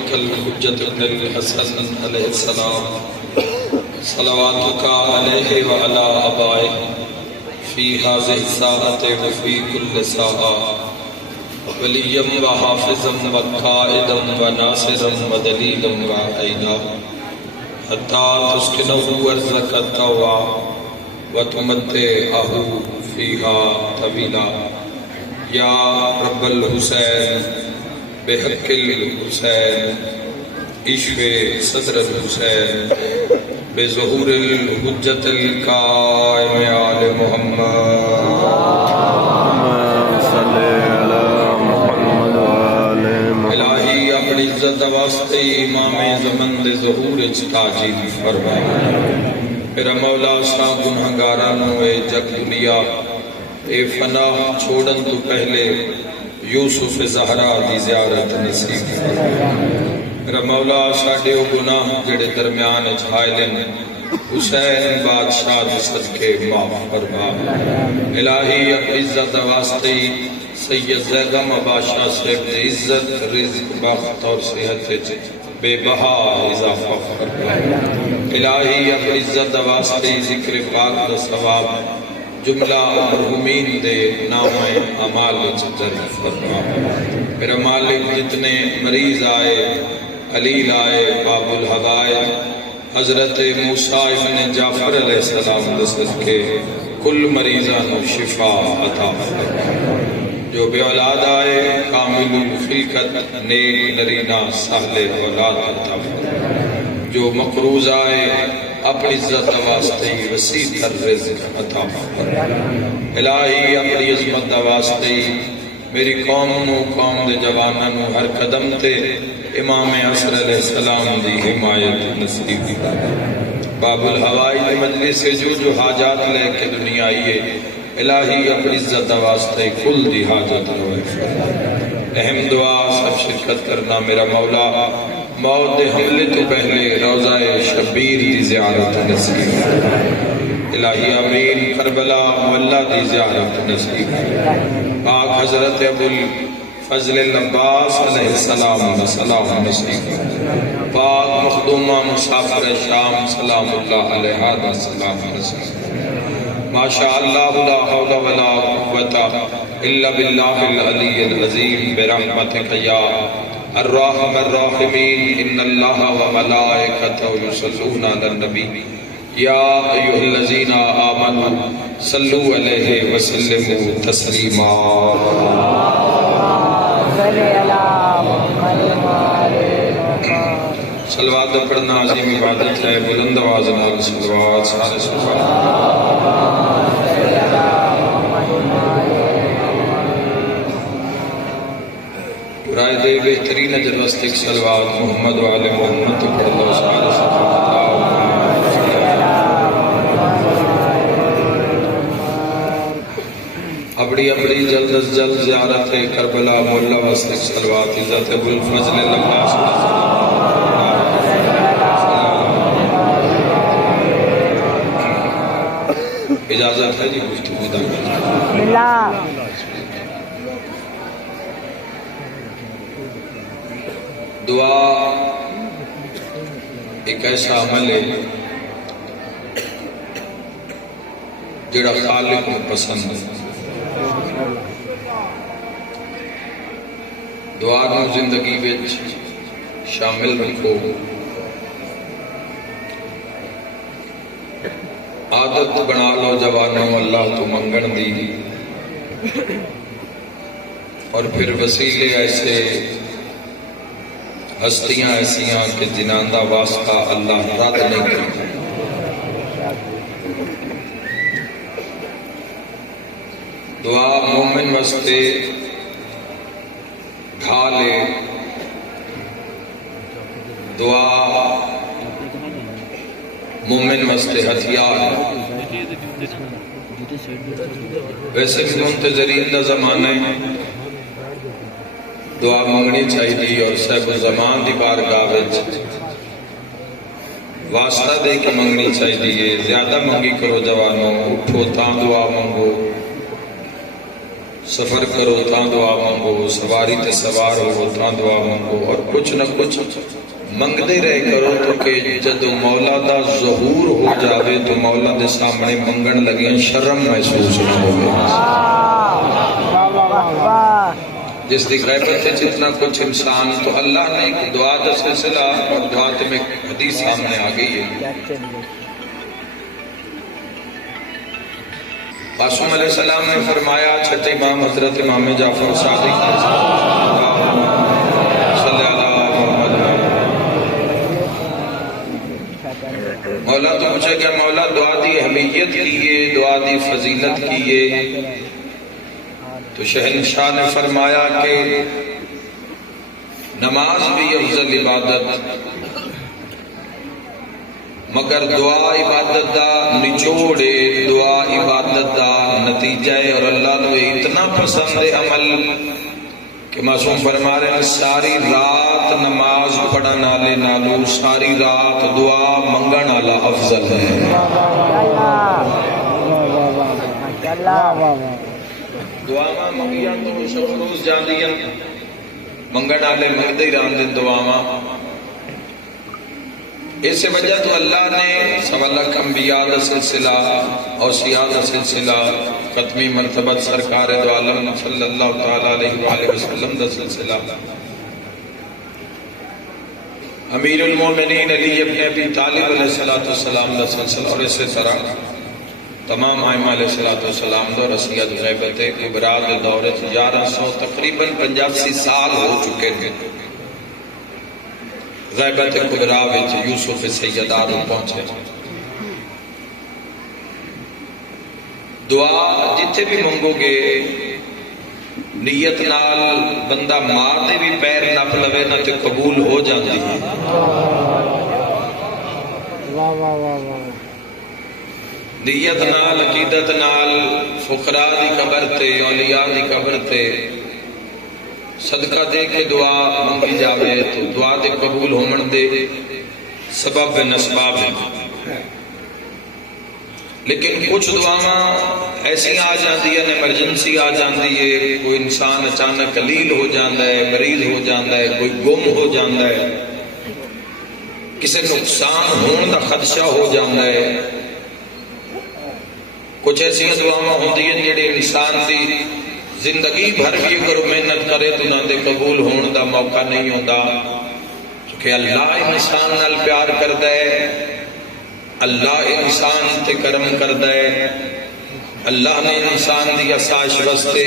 وليك الحجة ابن الحسن عليه السلام صلواتك عليه وعلى آبائه في هذه الساعة وفي كل ساعة وليا وحافظا وقائدا وناصرا ودليلا وعيدا حتى تسكنه أرضك طوعا وتمتعه فيها طويلا یا رب الحسین بحق الحسین عشق صدر الحسین بظہور الحجت القائم آل محمد الہی اپنی عزت واسطے امام زمن دے ظہور تاجیل فرمائے میرا مولا سا گنہگارانوں اے جگ دنیا اے فنا چھوڑن تو پہلے یوسف زہرا دی زیارت نصیب میرا مولا ساڑے و گناہ جڑے درمیان چھائلن حسین بادشاہ دی صدقے معاف فرما الہی اپنی عزت واسطے سید زیدم بادشاہ صاحب دی عزت رزق بخت اور صحت بے بہا اضافہ فرما الہی اپنی عزت واسطے ذکر پاک دا ثواب جملہ مرحومین دے نام اعمال درج فرما میرا مالک جتنے مریض آئے علیل آئے باب الحوائج حضرت موسیٰ ابن جعفر علیہ السلام دست کے کل مریضان شفا عطا فرما جو بے اولاد آئے کامل الخلقت نیک نرینہ سہل اولاد عطا فرما جو مقروض آئے اپنی عزت واسطے وسیع تر رزق عطا فرما الہی اپنی عظمت واسطے میری قوم نو قوم دے جواناں نو ہر قدم تے امام عصر علیہ السلام دی حمایت نصیب فرما باب الحوائج مجلس سے جو حاجات لے کے دنیا آئیے الہی اپنی عزت واسطے کل دی حاجت روئے فرما اہم دعا سب شرکت کرنا میرا مولا موت دے حملے تو پہلے روضہ شبیر دی زیارت نصیب الہی امین کربلا مولا دی زیارت نصیب پاک حضرت ابو الفضل العباس علیہ السلام سلام نصیب پاک مخدومہ مسافر شام سلام اللہ علیہ السلام نصیب ماشاء اللہ لا حول ولا قوة الا باللہ العلی العظیم برحمتک یا الرحم الراحمین ان اللہ و ملائکتہ یصلون علی النبی یا ایہا الذین آمنوا صلو علیہ وسلموا تسلیما صلوات پڑھنا عظیم عبادت ہے بلند آواز نال صلوات سارے صلوات رائے دے بہترین اجر وستک صلوات محمد و آل محمد پڑھ اللہ سارے صلوات اپنی اپنی جلد از جلد زیارت کربلا مولا وستک صلوات عزت ابو الفضل العباس اجازت ہے جی گفتگو داخل دعا ایک ایسا عمل ہے جڑا خالق کو پسند ہے دعا نو زندگی وچ شامل رکھو عادت بنا لو جوانوں اللہ تو منگن دی اور پھر وسیلے ایسے ہستیاں ایسیاں کہ جنہاں دا واسطہ اللہ رد نہیں کرتا دعا مومن واسطے ڈھالے دعا مومن واسطے ہتھیار ویسے بھی منتظرین دا زمانہ ہے دعا منگنی چاہیے اور صاحب زمان دی بارگاہ وچ واسطہ دے کے منگنی چاہیے زیادہ منگی کرو جوانوں اٹھو تاں دعا منگو سفر کرو تاں دعا منگو، سواری تے سوار ہو تاں دعا منگو، اور کچھ نہ کچھ منگدے رہ کرو تو کہ جدو مولا دا ظہور ہو جاوے تو مولا دے سامنے منگن لگیں شرم محسوس نہ ہوگی۔ جس دی غیبت ہے جتنا کچھ انسان، تو اللہ نے ایک دعا دا سلسلہ اور دعا میں حدیث سامنے آ گئی ہے۔ معصوم علیہ السلام نے فرمایا، چھٹے امام حضرت امام جعفر صادق صلی اللہ مولا تو پوچھا کہ مولا دعا دی اہمیت کیے، دعا دی فضیلت کیے، تو شہنشاہ نے فرمایا کہ نماز بھی افضل عبادت، مگر دعا عبادت دا نچوڑے، دعا عبادت دا نتیجہ ہے، اور اللہ نے اتنا پسند عمل کہ معصوم فرما رہے ہیں ساری رات نماز پڑھن والے نالو ساری رات دعا منگن والا افضل ہے۔ دعاواں منگیاں تو شب روز جاندیاں، منگن والے منگدے ہی رہندے دعاواں۔ اس وجہ تو اللہ نے سوالک انبیاء دا سلسلہ، اوصیاء دا سلسلہ، ختمی مرتبہ سرکار دو عالم صلی اللہ تعالیٰ علیہ وآلہ وسلم دا سلسلہ، امیر المومنین علی ابن ابی طالب علیہ السلام دا سلسلہ، اور اسی طرح تمام ائمہ علیہ السلام دا رسیت غیبت کبریٰ دے دور 1100 تقریباً 85 سال ہو چکے ہیں۔ غیبت کبریٰ وچ یوسف سیدہ نوں پہنچے۔ دعا جتھے بھی منگو گے نیت نال بندہ ماں دے بھی پیر نپ لوے نہ تے قبول ہو جاندی ہے۔ نیت نال عقیدت نال فقراء دی قبر تے، اولیاء دی قبر تے صدقہ دے کے دعا منگی جاوے تو دعا دے قبول ہومن دے سبب نسباب ہیں۔ لیکن کچھ دعاواں ایسی آ جاندی ہے، ایمرجنسی آ جاندی ہے، کوئی انسان اچانک قلیل ہو جاندہ ہے، مریض ہو جاندہ ہے، کوئی گم ہو جاندہ ہے، کسی نقصان ہون دا خدشہ ہو جاندہ ہے۔ کچھ ایسی دعاواں ہوندی ہیں جڑے انسان دی زندگی بھر بھی اگر محنت کرے تو نہ دے قبول ہون دا موقع نہیں ہوتا، کہ اللہ انسان نال پیار کردہ ہے، اللہ انسان تے کرم کردہ ہے، اللہ نے انسان دی آسائش واسطے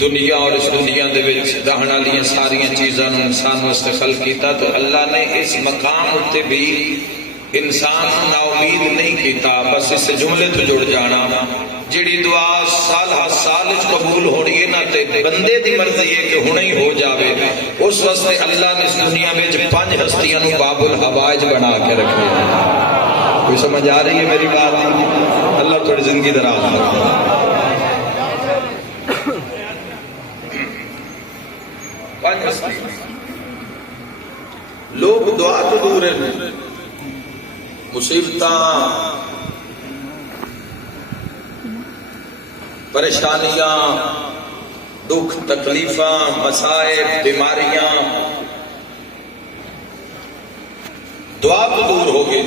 دنیا اور اس دنیا دے وچ رہن والی ساریاں چیزاں نوں انسان واسطے خلق کیتا، تو اللہ نے اس مقام اتے بھی انسان نا امید نہیں کیتا، بس اس جملے تو جڑ جانا جڑی دعا سال ہا سال قبول ہونی ہے نہ تے بندے دی مرضی ہے کہ ہنے ہی ہو جاوے، اس واسطے اللہ نے اس دنیا میں 5 ہستیاں نوں باب الحوائج بنا کے رکھے ہیں۔ کوئی سمجھ آ رہی ہے میری بات؟ اللہ تھوڑی زندگی دراز کرے۔ 5 ہستی لوگ دعا تو دور ہیں، مصیبتاں، پریشانیاں، دکھ، تکلیفاں، مسائب، بیماریاں دعا تو دور ہو گئی۔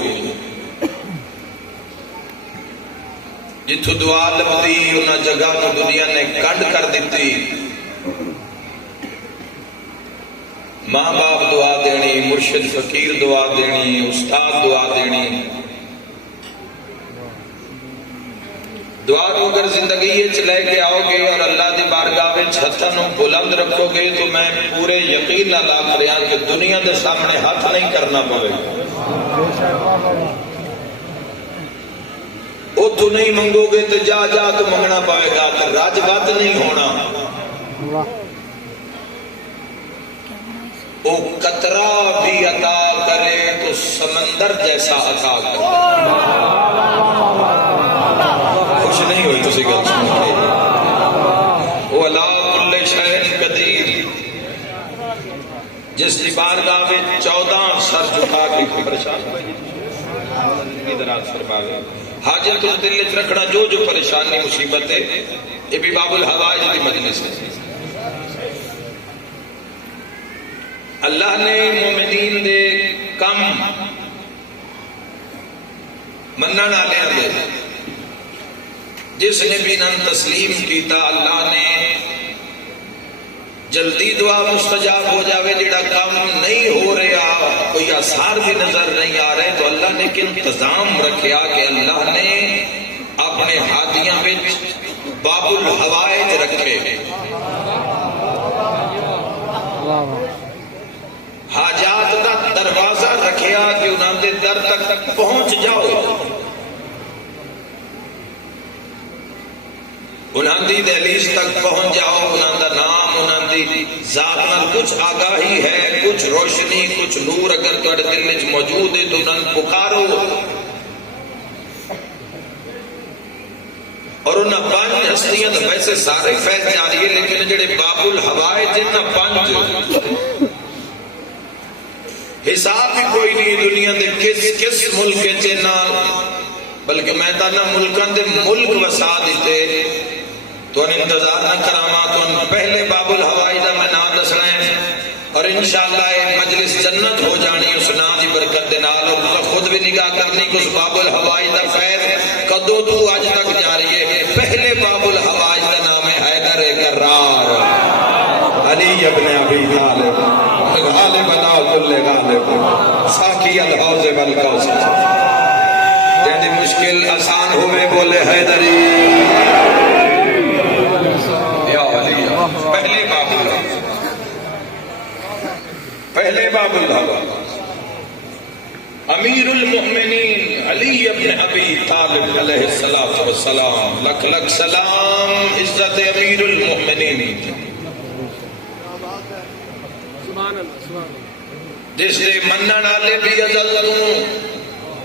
جتھوں دعا لبھی انہاں جگہ تو دنیا نے کنڈ کر دیتی۔ ماں باپ دعا دینی، مرشد فقیر دعا دینی، استاد دعا دینی۔ دعا کو اگر زندگی لے کے آؤ گے اور اللہ دی بارگاہ وچ ہتھاں بلند رکھو گے تو میں پورے یقین نال آکھ رہا کہ دنیا دے سامنے ہاتھ نہیں کرنا پوے گا۔ اتھوں نہیں منگو گے تو جا جا تو منگنا پائے گا، تو راج بات نہیں ہونا۔ وہ قطرہ بھی عطا کرے تو سمندر جیسا عطا کرے۔ خوش نہیں ہوئی تسی گل سن کے؟ وہ علا کل شیء قدیر، جس کی بارگاہ میں 14 سر جھکا کے پریشان ادھر فرما گیا۔ حاجت دل وچ رکھنا جو پریشانی مصیبت ہے یہ بھی باب الحوائج کی مجلس ہے۔ اللہ نے مومنین دے کم منن والے دے جس نے بھی انہوں تسلیم کیتا اللہ نے جلدی دعا مستجاب ہو جاوے، جڑا کام نہیں ہو رہا کوئی آثار بھی نظر نہیں آ رہے تو اللہ نے ایک انتظام رکھیا کہ اللہ نے اپنے ہادیاں وچ باب الحوائج رکھے، حاجات دا دروازہ رکھیا کہ انہوں دے در تک پہنچ جاؤ، انہوں دی دہلیز تک پہنچ جاؤ، انہوں دا نام انہوں دی ذات نال کچھ آگاہی ہے، کچھ روشنی، کچھ نور اگر تہاڈے دل وچ موجود ہے تو انہوں پکارو، اور انہاں پانچ ہستیاں تو ویسے سارے فیض جاری ہے لیکن جڑے باب الحوائج انہاں پانچ حساب بھی کوئی نہیں دنیا دے کس ملک چ نہ، بلکہ میں تانا ملکاں دے ملک وسا دیتے تو انتظار نہ کراما تو پہلے باب الحوائج دا میں نام دسنا ہے اور انشاءاللہ یہ مجلس جنت ہو جانی اس نام دی برکت دے نال، اور خود بھی نگاہ کرنی کہ اس باب الحوائج دا فیض کدو تو آج تک جاری ہے۔ پہلے باب الحوائج دا نام ہے حیدر کرار علی ابن ابی طالب غالب لا کل غالب ساقی الحوض والکوثر، جہاں مشکل آسان ہوئے بولے حیدری یا علی۔ پہلے باب پہلے باب امیر المؤمنین علی ابن ابی طالب علیہ السلام، لکھ لکھ سلام عزت امیر المؤمنین، جس سے منن والے بھی ازل تو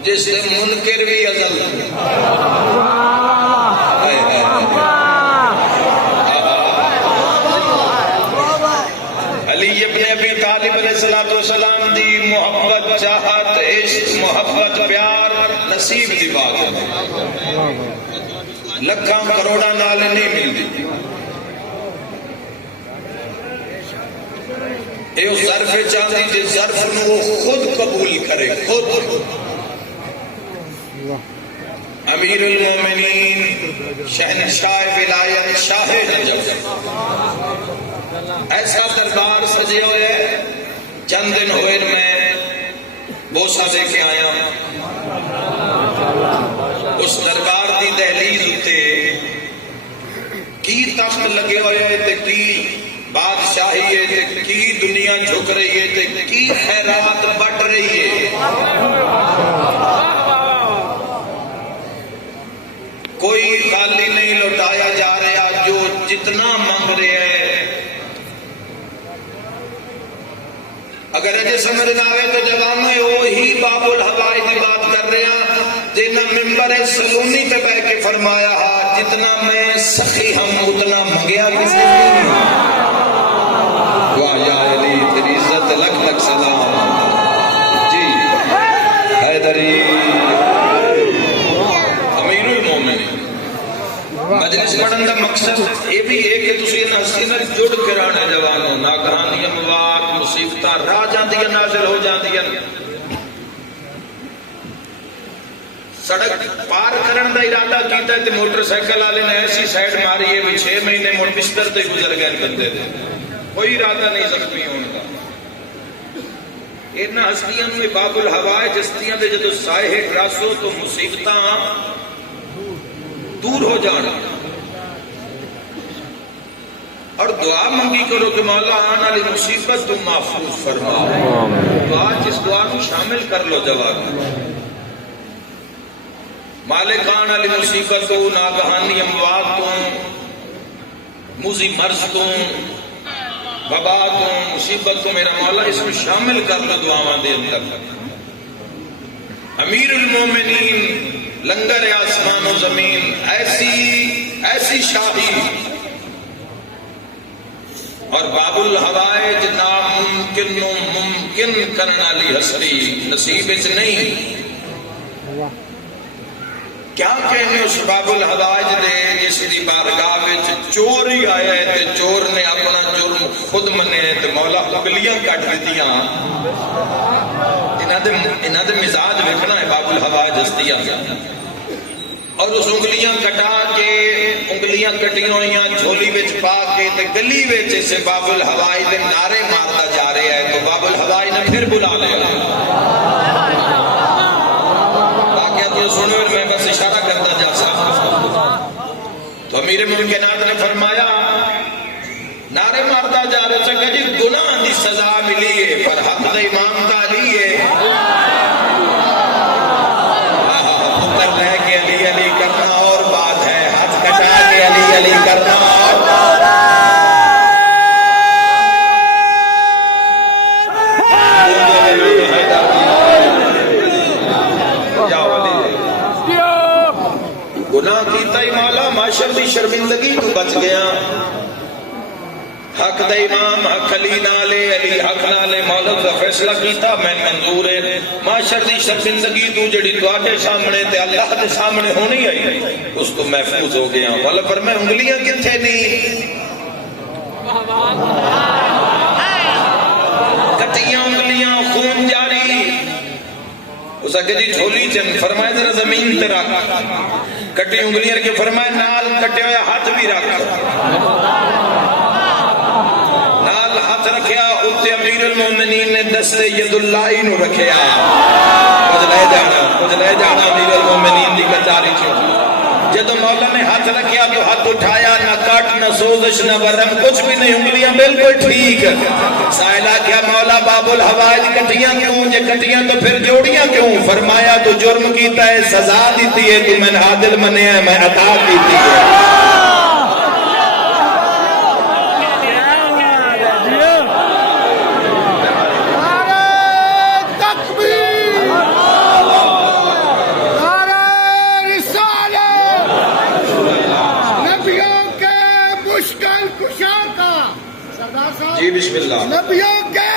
جس سے منکر بھی ازل علی ابن ابی طالب علیہ السلام دی محبت چاہت عشق محبت پیار نصیب دی بات ہے، لکھاں کروڑا نال نہیں ملتی، یہ اس ظرف چاہتی جس ظرف نو وہ خود قبول کرے، خود امیر المومنین شہنشاہ ولایت شاہ نجف، ایسا دربار سجے ہوئے چند دن ہوئے میں بوسہ دے کے آیا، اس دربار دی دہلیز اتے کی تخت لگے ہوئے تے کی بادشاہی ہے تے کی دنیا جھک رہی ہے تے کی خیرات بٹ رہی ہے، کوئی خالی نہیں لوٹایا جا رہا، جو جتنا منگ رہے ہیں اگر اجے سمجھ نہ آئے تو جوانوں وہی باب الحوائج کی بات کر رہے ہیں جنہ ممبر سلونی پہ بیٹھ کے فرمایا ہے جتنا میں سخی ہم اتنا منگیا کسی نہیں، واہ یا علی تیری عزت لکھ لکھ سلام جی حیدری امیر المومنین۔ مجلس پڑھن دا مقصد یہ بھی ہے کہ تسی انہاں ہستی نال جڑ کے رہنا جوانوں، ناگہانی اموات مصیبتاں راہ جاندیاں نازل ہو جاندیاں، سڑک پار کرن دا ارادہ کیتا ہے تے موٹر سائیکل والے نے ایسی سائیڈ ماری ہے بھی 6 مہینے مڑ بستر تے گزر گئے بندے دے، کوئی ارادہ نہیں زخمی ہونے کا۔ انہاں ہستیاں نوں باب الحوائج ہستیاں دے جدوں سائے ہیٹھ راسو تو مصیبتاں دور ہو جانا، اور دعا منگی کرو کہ مولا آن والی مصیبت تم محفوظ فرما، دعا جس دعا کو شامل کر لو جواب، مالک آن والی مصیبت کو ناگہانی اموات کو موذی مرض کو وبا کو مصیبت کو میرا مولا اس میں شامل کر لو دعاواں دے اندر۔ امیر المومنین لنگر آسمان و زمین ایسی شاہی اور باب الحوائج ناممکن و ممکن کرنا لی ہستی نصیب اچ نہیں، کیا کہنے اس باب الحوائج دے جس دی بارگاہ وچ چور ہی آیا ہے تے چور نے اپنا جرم خود منے تے مولا انگلیاں کٹ دتیاں. انہاں دے مزاج ویکھنا ہے باب الحوائج ہستیاں اور اس انگلیاں کٹا کے انگلیاں کٹیاں ہوئیاں جھولی وچ پا کے تے گلی وچ اسے باب الحوائج دے نعرے مارتا جا رہا ہے. تو باب الحوائج نے پھر بلا لیا. سنو میں بس اشارہ کرتا جا سکتا. تو امیر ممکنات نے فرمایا نعرے مارتا جا رہے تھے کہ جی گناہ دی سزا ملی ہے پر حق دا امام تعالی ہے. پتر لے کے علی علی کرنا اور بات ہے, ہاتھ کٹا کے علی علی کرنا اور بات ہے. گناہ کیتا ہی مولا معاشر دی شرمندگی تو بچ گیا. حق دا امام حق علی نالے علی حق نالے مولا دا فیصلہ کیتا میں منظور ہے. معاشر دی شرمندگی تو جڑی تواڈے سامنے تے اللہ دے سامنے ہونی ہے اس تو محفوظ ہو گیا. والا پر میں انگلیاں کتھے نہیں کٹیاں انگلیاں خون جاری. اس آگے جی جھولی چن فرمائے ذرا زمین تے رکھ. کٹی انگلیاں کے فرمائے نال کٹے ہوئے ہاتھ بھی رکھ. نال ہاتھ رکھیا اتے امیر المومنین نے دستے ید اللہ نو رکھیا. کچھ لے جانا امیر المومنین دی کچاری چھوٹی. جدو مولا نے ہاتھ رکھیا تو ہاتھ اٹھایا نہ کٹ نہ سوزش نہ ورم کچھ بھی نہیں, انگلیاں بالکل ٹھیک. سائلہ کیا مولا باب الحوائج کٹیاں کیوں, جے کٹیاں تو پھر جوڑیاں کیوں؟ فرمایا تو جرم کیتا ہے سزا دیتی ہے تو میں عادل منے ہیں میں عطا دیتی ہے. جی بسم اللہ. نبیوں کے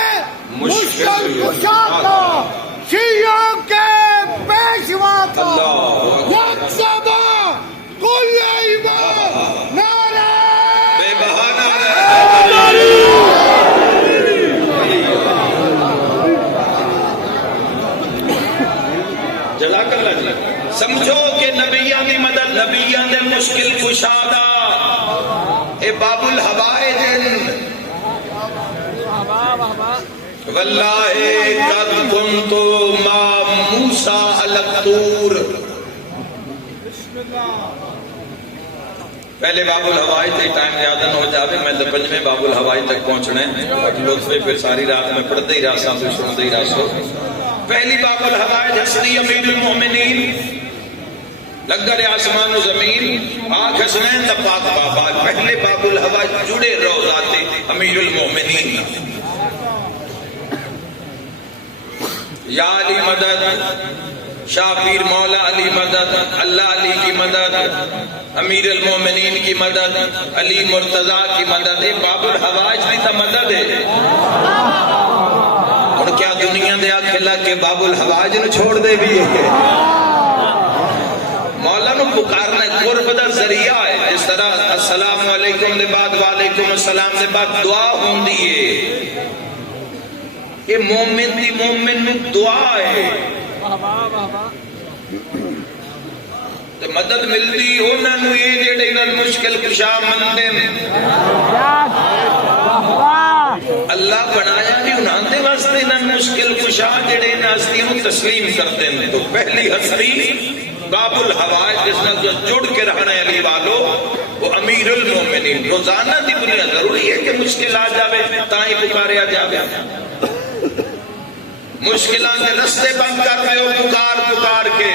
مشکل کشا کا, شیعوں کے پیشوا کا, یک زبان کل ایمان نعرہ بے بہانہ جلا کر لگی. سمجھو کہ نبیان دی مدد نبیان دے مشکل کشادہ اے باب الحوائج. واللہ قد کنت ما موسیٰ الطور. پہلے باب الحوائج تک ٹائم زیادہ ہو جاوے, میں تو پنجویں باب الحوائج تک پہنچنے لطف پھر ساری رات میں پڑھتے ہی راسا پھر سنتے ہی راسو. پہلی باب الحوائج حسنی امیر المومنین لگر آسمان و زمین آنکھ حسنین دا پاک بابا. پہلے باب الحوائج جڑے روزاتے امیر المومنین. یا علی مدد, شاہ پیر مولا علی مدد, اللہ علی کی مدد, امیر المومنین کی مدد, علی مرتضیٰ کی مدد. باب الحوائج بھی تا مدد ہے. اور کیا دنیا دے آکھلا کہ باب الحوائج نو چھوڑ دے بھی ہے. مولا نو پکارنا قرب دا ذریعہ ہے. جس طرح السلام علیکم دے بعد وعلیکم السلام دے بعد دعا ہوندی ہے. یہ مومن دی مومن میں دعا ہے تو مدد ملتی ہونا نو یہ جڑے انہاں مشکل کشا مندے. اللہ بنایا بھی انہاں دے واسطے انہاں مشکل کشا جڑے انہاں ہستیوں تسلیم کرتے ہیں. تو پہلی ہستی باب الحوائج جس نے جڑ کے رہنا ہے علی والو وہ امیر المومنین. روزانہ دی بنیاد ضروری ہے کہ مشکل آ جاوے تاں ہی پکاریا جاوے. مشکلات کے رستے بند کر رہے ہو پکار پکار کے.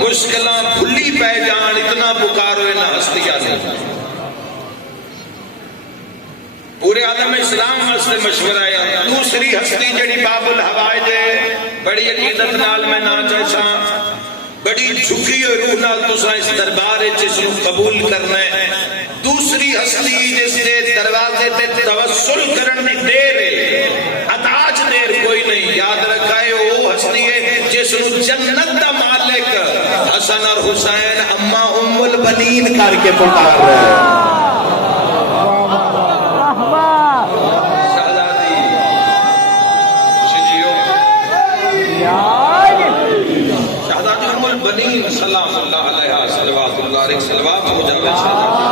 مشکلات کھلی پہ جان اتنا پکارو نہ ہستیاں نہیں. پورے عالم اسلام واسطے مشورہ ہے. دوسری ہستی جڑی باب الحوائج ہے بڑی عقیدت نال میں نہ چاہتا بڑی جھکی ہوئی روح نال تساں اس دربار جس کو قبول کرنا ہے. دوسری ہستی جس کے دروازے تے توسل کرن دی دیر ہے, اتاج دیر کوئی نہیں. یاد رکھ البنین کر کے پکار رہے ہیں۔ شہزادی شجیو شہزادی ام البنین سلام اللہ علیہ صلوات اللہ علیہ صلوات ہو جاتے شہزادی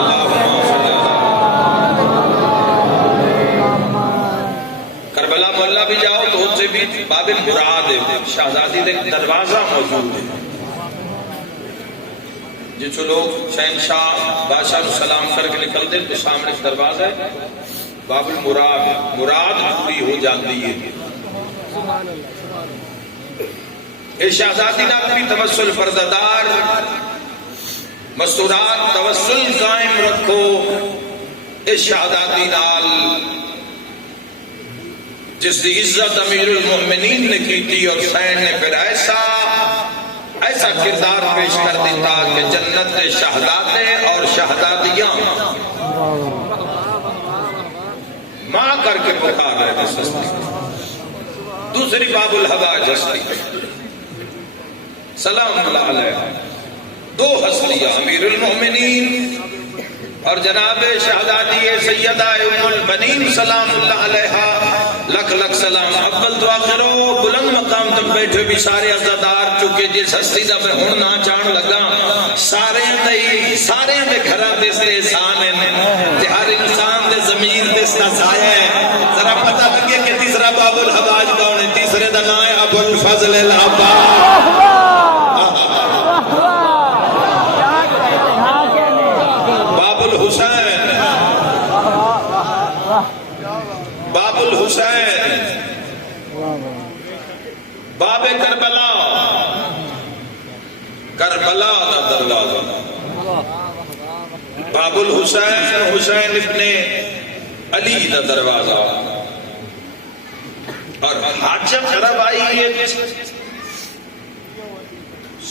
اللہم صلی کربلا مولا بھی جاؤ تو ان سے بھی باب مراد ہے، شہزادی کا ایک دروازہ موجود ہے جسو لوگ شہنشاہ بادشاہ کو سلام کر کے نکلتے تو سامنے ایک دروازہ ہے باب المراد، مراد پوری ہو جاتی ہے۔ اس شہزادی نال بھی توسل پردادار مستورات توسل قائم رکھو۔ اس شہزادی نال جس کی عزت امیر المؤمنین نے کی تھی اور حسین نے پھر ایسا کردار پیش کر دیتا کہ جنت کے شہزادے اور شہزادیاں ماں کر کے پکار رہے تھے سستی۔ دوسری باب الحواج ہستی سلام اللہ علیہ، دو ہستیاں امیر المؤمنین اور جناب شہزادی سیدہ ام البنین سلام اللہ علیہ، لکھ لکھ سلام۔ اول دعا کرو بلند مقام تک بیٹھے بھی سارے عزادار، چونکہ جس ہستی دا میں ہوں نہ چاہن لگا سارے دے گھراں تے سے احسان ہیں تے ہر انسان دے ضمیر تے اس کا سایہ ہے۔ ذرا پتہ لگے کہ تیسرا باب الحواج کون ہے؟ تیسرے دا نام ہے ابو الفضل العباس باب الحسین، باب الحسین، باب کربلا، کربلا دا دروازہ، باب الحسین، حسین ابن علی دا دروازہ۔ اور حاجت عرب آئی ہے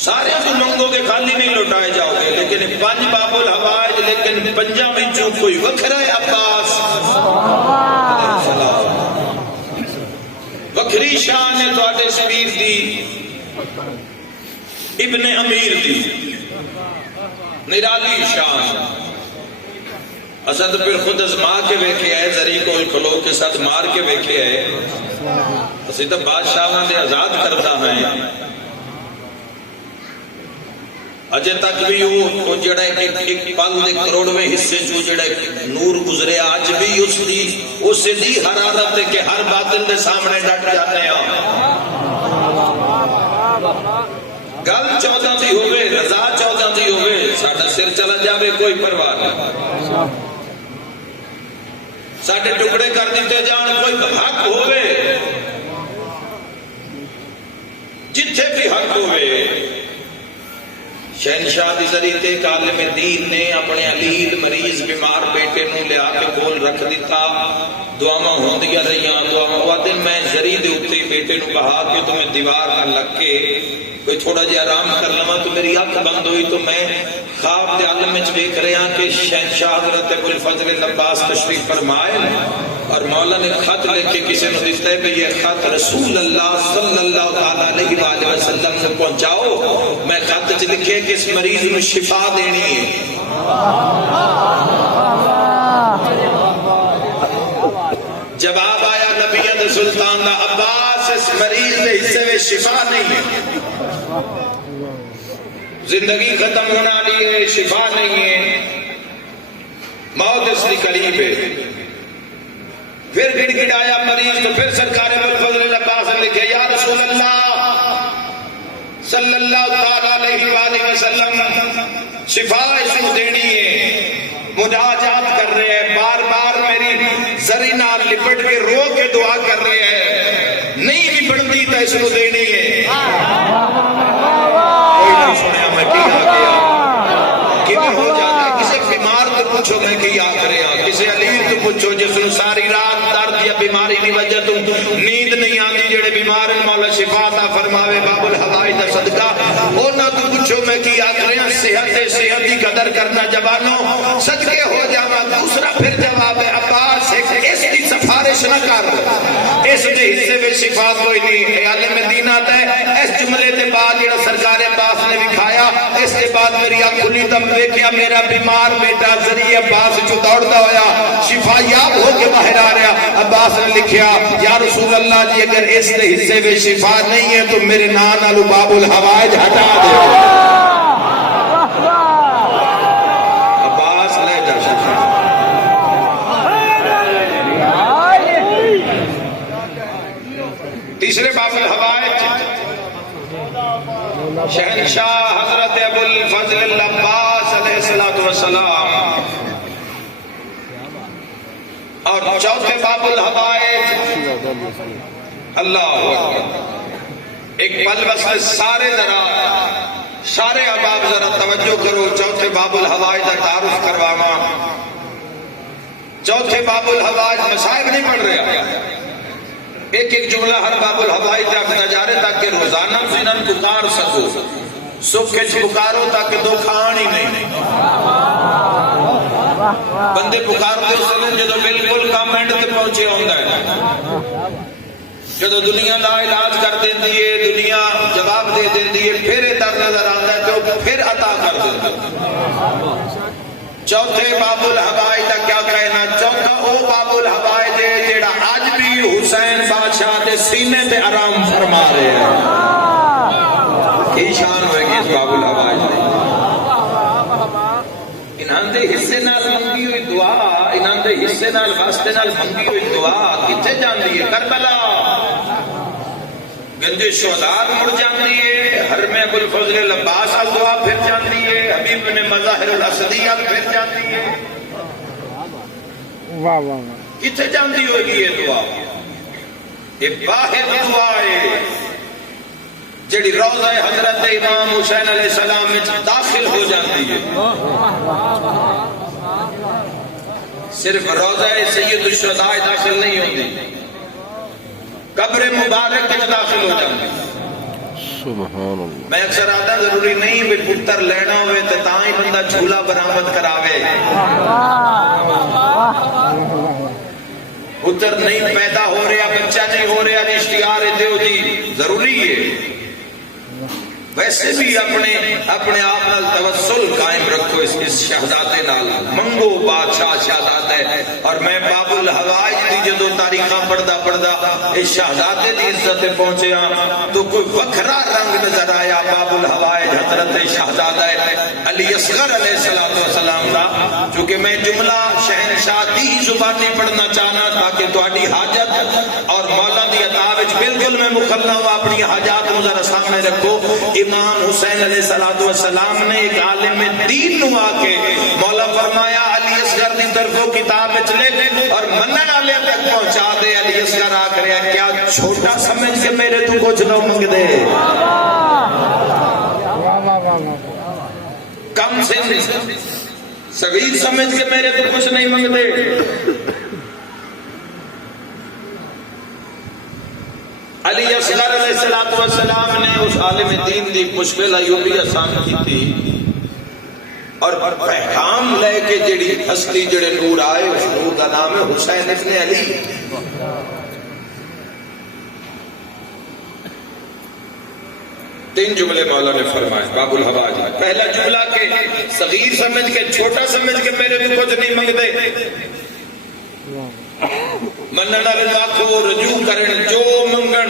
سارے تو منگو کے خالی نہیں لوٹائے جاؤ گے، لیکن پنج باب الحواج، لیکن پنجا وچوں کوئی وکھرا ہے عباس وکھری شان ہے تواڈے شبیر دی، ابن امیر دی نرالی شان۔ اسد پھر خود ازما کے ویکھے آئے، ذری کو کھلو کے ساتھ مار کے ویکھے آئے، اسی تو بادشاہاں دے آزاد کرتا ہے۔ اجے تک بھی وہ جڑا ایک پل دے کروڑویں حصے جو جڑا نور گزرے آج بھی اس دی حرارت ہے کہ ہر باطل دے سامنے ڈٹ جاتے ہیں۔ گل 14 دی ہوئے، رضا 14 دی ہوئے، ساڈا سر چلا جاوے کوئی پرواہ نہیں، ساڈے ٹکڑے کر دیتے جان کوئی حق ہوئے، جتھے بھی حق ہوئے۔ شہنشاہ دی ذریعے ایک عالم دین نے اپنے علیل مریض بیمار بیٹے نو لے آ کے کول رکھ دیتا، دعاواں ہوندیاں رہیاں، دعاواں وہ دن میں ذریعے دے اوتے بیٹے نو کہا کہ تمہیں دیوار نہ لگ کے کوئی تھوڑا جہا آرام کر لواں، تو میری اکھ بند ہوئی تو میں خواب دے عالم وچ ویکھ رہا کہ شہنشاہ حضرت ابو الفضل العباس تشریف فرمائے اور مولا نے خط لے کے کسی نے دیتا ہے کہ یہ خط رسول اللہ صلی اللہ علیہ وآلہ وسلم سے پہنچاؤ، میں خط چ لکھے کہ اس مریض میں شفا دینی ہے۔ جواب آیا نبی سلطان دا، عباس اس مریض دے حصے میں شفا نہیں ہے، زندگی ختم ہونا لی ہے، شفا نہیں ہے، موت اس کی قریب ہے۔ پھر گڑ گڑ آیا مریض، تو پھر سرکار ابو الفضل العباس نے لکھا یا رسول اللہ صلی اللہ علیہ وآلہ وسلم شفا اس کو دینی ہے، مناجات کر رہے ہیں، بار بار میری زری نال لپٹ کے رو کے دعا کر رہے ہیں، نہیں بھی بڑھتی تو اس کو دینی ہے۔ کوئی نہیں سنیا میں کیا گیا کہ میں ہو جاتا ہے، کسی بیمار تو پوچھو میں کیا کرے ہاں، کسی علیل تو پوچھو جس نے ساری رات درد یا بیماری نہیں وجہ تو نیند نہیں آتی، جڑے بیمار ہیں مولا شفا عطا فرماوے، باب الحوائج دا صدقہ اونا تو پوچھو میں کیا کرے ہاں، صحت کی قدر کرنا جوانوں، صدقے ہو جاوا۔ دوسرا پھر جواب ہے عباس اس کی سفارش نہ کر، اس کے حصے میں شفا کوئی نہیں۔ عالم دین آتا ہے اس جملے کے بعد جڑا سرکار عباس نے دکھایا، اس کے بعد بعد میری آنکھ کھلی تب دیکھیا میرا بیمار بیٹا ذریعہ عباس جو دوڑتا ہویا شفا یاب ہو کے باہر آ رہا. عباس نے لکھیا یا رسول اللہ جی اگر اس حصے میں شفا نہیں ہے تو میرے نام نالو باب الحوائج ہٹا دے. عباس لے جا شفا. تیسرے باب الحوائج شہنشاہ حضرت ابو الفضل العباس علیہ السلام. اور چوتھے باب الحوائج اللہ اکبر. ایک پل بس سارے احباب ذرا توجہ کرو. چوتھے باب الحوائج کا تعارف کرواما. چوتھے باب الحوائج مصائب نہیں پڑھ رہے, ایک ایک جملہ ہر باب الحوائج رکھنا جا رہے تاکہ روزانہ فنن پکار سکو. سکھ پکارو تاکہ دو کھان ہی نہیں. بندے پکارتے اس نے جدو بالکل کام اینڈ تے پہنچے ہوتا ہے. جدو دنیا دا علاج کر دیتی ہے, دنیا جواب دے دیتی ہے, پھر در نظر آتا ہے تو پھر عطا کر دیتا ہے. چوتھے باب الحوائج کا کیا کہنا؟ چوتھا او باب الحوائج ہے جیڑا آج بھی حسین بادشاہ دے سینے تے آرام فرما رہے ہیں. کی شان ہوئے گی اس باب الحوائج میں؟ انہاں دے حصے نال منگی ہوئی دعا, انہاں دے حصے نال واسطے نال منگی ہوئی دعا کتھے جاندی ہے؟ کربلا. گنج شہداء مڑ جاندی ہے, حرم ابو الفضل العباس دعا پھر جاندی ہے, حبیب بن مظاہر الاسدیہ پھر جاندی ہے. کتھے جاندی ہوگی یہ دعا؟ یہ واحد دعا ہے جڑی روضہ حضرت امام حسین علیہ السلام میں داخل ہو جاتی ہے. صرف روضہ سید الشہداء داخل نہیں ہوتی, قبر مبارک میں داخل ہو جاتی. سبحان اللہ. میں اکثر آتا ضروری نہیں بھی پتر لینا ہوئے تو تاں ہی بندہ جھولا برآمد کراوے. پتر نہیں پیدا ہو رہا, بچہ نہیں ہو رہا, اشتہار دیو جی ضروری ہے. ویسے بھی اپنے آپ نال توسل قائم رکھو اس شہزادے نال. منگو بادشاہ شہزادہ ہے. اور میں باب الحوائج دی جدو تاریخاں پڑھدا اس شہزادے دی عزت پہنچے تو کوئی وکھرا رنگ نظر آیا. باب الحوائج حضرت شہزادہ علی اصغر علیہ السلام دا, چونکہ میں جملہ شہنشاہ دی زبانی پڑھنا چاہنا تاکہ تہاڈی حاجت اور مولا دی عطا وچ بالکل میں مخلا ہوں. اپنی حاجات نو ذرا سامنے رکھو. امام حسین علیہ السلام نے ایک عالم دین نو آ کے مولا فرمایا علی اصغر دی طرفوں کتاب وچ لکھ اور منن والے تک پہنچا دے. علی اصغر آ کر کیا چھوٹا سمجھ کے میرے تو کچھ نہ منگ دے, کم سے صغیر سمجھ کے میرے تو کچھ نہیں منگ دے. علی اصغر علیہ السلام نے اس عالم دین دی مشکل ایوبی آسان کی تھی اور پیغام لے کے جڑی ہستی جڑے نور آئے, اس نور کا نام ہے حسین ابن علی. تین جملے مولا نے فرمائے باب الحوائج. پہلا جملہ کہ صغیر سمجھ کے, چھوٹا سمجھ کے میرے تو کچھ نہیں منگ دے. منن والے آکھو رجوع کرن جو منگن.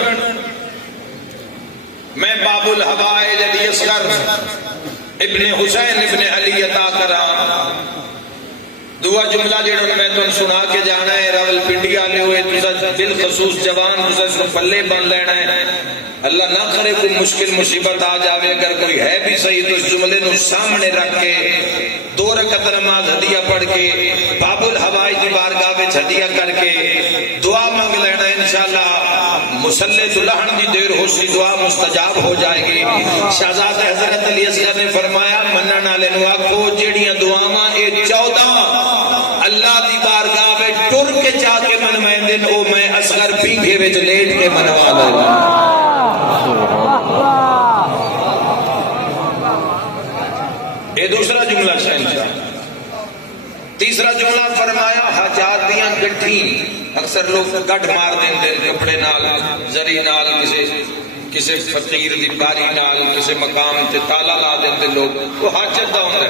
میں باب الحوائج علی اصغر ابن حسین ابن علی عطا کرا. دعا جملہ جڑا میں تم سنا کے جانا ہے. راول پنڈی والے ہوئے بالخصوص جوان تسا پلے بن لینا ہے. اللہ نہ کرے کوئی مشکل مصیبت آ جاوے, اگر کوئی ہے بھی صحیح تو اس جملے نو سامنے رکھ کے 2 رکعت نماز ہدیہ پڑھ کے باب الحوائج دی بارگاہ وچ ہدیہ کر کے دعا مانگ لینا. انشاءاللہ مصلی تو لہن دی دیر ہو سی دعا مستجاب ہو جائے گی. شہزادہ حضرت علی اصغر نے فرمایا منن والے نو آکھو جیڑیاں دعاواں اے 14 اللہ دی بارگاہ وچ ٹر کے جا کے منوائندے او میں اصغر پیگے وچ لیٹ کے منوا لوں. یہ دوسرا جملہ شہنشاہ. تیسرا جملہ فرمایا حاجات دیاں گٹھی. اکثر لوگ گڈ مار دیں کپڑے نال, زری نال, کسی کسی فقیر دی باری نال کسی مقام تے تالا لا دیتے لوگ، وہ حاجت دا ہوتا ہے۔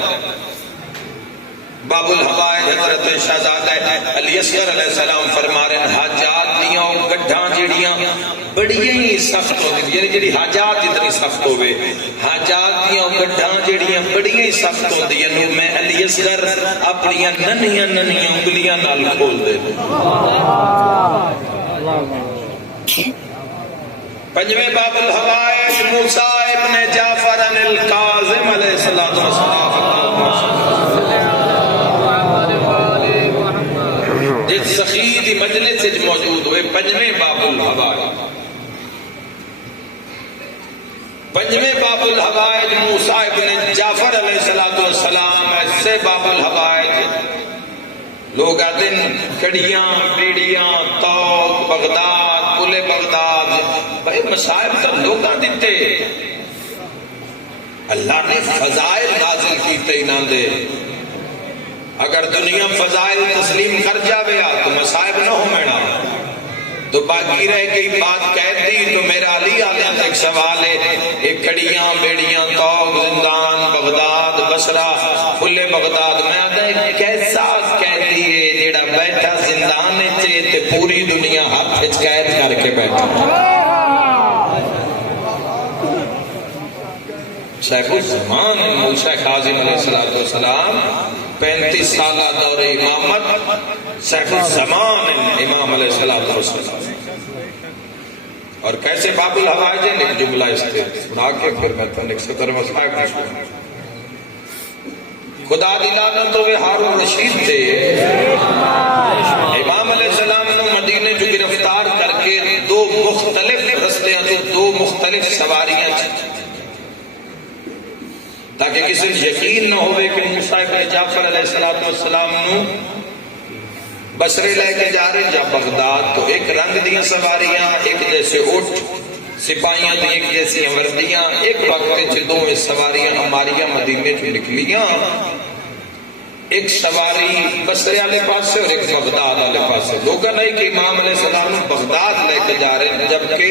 باب الحوائج حضرت شہزادہ علی اصغر علیہ السلام فرما رہے ہیں حاجات دیاں گڈھاں جیڑیاں بڑیاں ہی سخت ہوندی، یعنی جیڑی حاجات اتنی سخت ہوئے، حاجات دیاں گڈھاں جیڑیاں بڑیاں ہی سخت ہوندی ہیں، میں علی اصغر اپنی ننھیاں انگلیاں نال کھول دے دوں۔ پنجویں باب الحوائج موسیٰ ابن جعفر الکاظم علیہ السلام، جس سخی دی مجلس وچ موجود ہوئے پنجویں باب الحوائج۔ پنجویں باب الحوائج موسیٰ ابن جعفر علیہ السلام، ایسے باب الحوائج لوگ آتے ہیں کڑیاں بیڑیاں توق بغداد پل بغداد، بھائی مسائب تو لوگاں دیتے، اللہ نے فضائل نازل کیتے ہی نہ دے۔ اگر دنیا فضائل تسلیم کر جاوے تو مسائب نہ ہو مینا، تو باقی رہ گئی بات کہہ دی تو میرا علی آلیاں تک سوال ہے، ایک کڑیاں بیڑیاں توق زندان بغداد بصرہ پل بغداد، میں آتا ہے کیسا کہہ دیئے جیڑا بیٹھا زندان چے تے پوری دنیا ہاتھ قید کر کے بیٹھا۔ شیخ الزمان موسیٰ کاظم علیہ السلام 35 سالہ دور امامت، شیخ الزمان امام علیہ السلام، اور کیسے باب الحوائج ہے ایک جملہ اس کے سنا کے پھر کہتا ہے 71 مسائب نشکر خدا دلانت ہوئے ہارون رشید تھے، امام علیہ السلام نے مدینے جو گرفتار کر کے دو مختلف رستے ہیں، دو مختلف سواریاں تاکہ کسی یقین نہ ہوئے کہ موسیٰ ابن جعفر علیہ السلام نو بصرے لے کے جا رہے جا بغداد، تو ایک رنگ دیاں سواریاں، ایک جیسے اٹھ سپاہیاں دی ایک جیسی وردیاں، ایک وقت دو سواریاں ہماریاں مدینے جو نکلیاں، ایک سواری بصرے والے پاس سے اور ایک بغداد والے پاس سے۔ لوگا نہیں کہ امام علیہ السلام بغداد لے کے جا رہے ہیں، جبکہ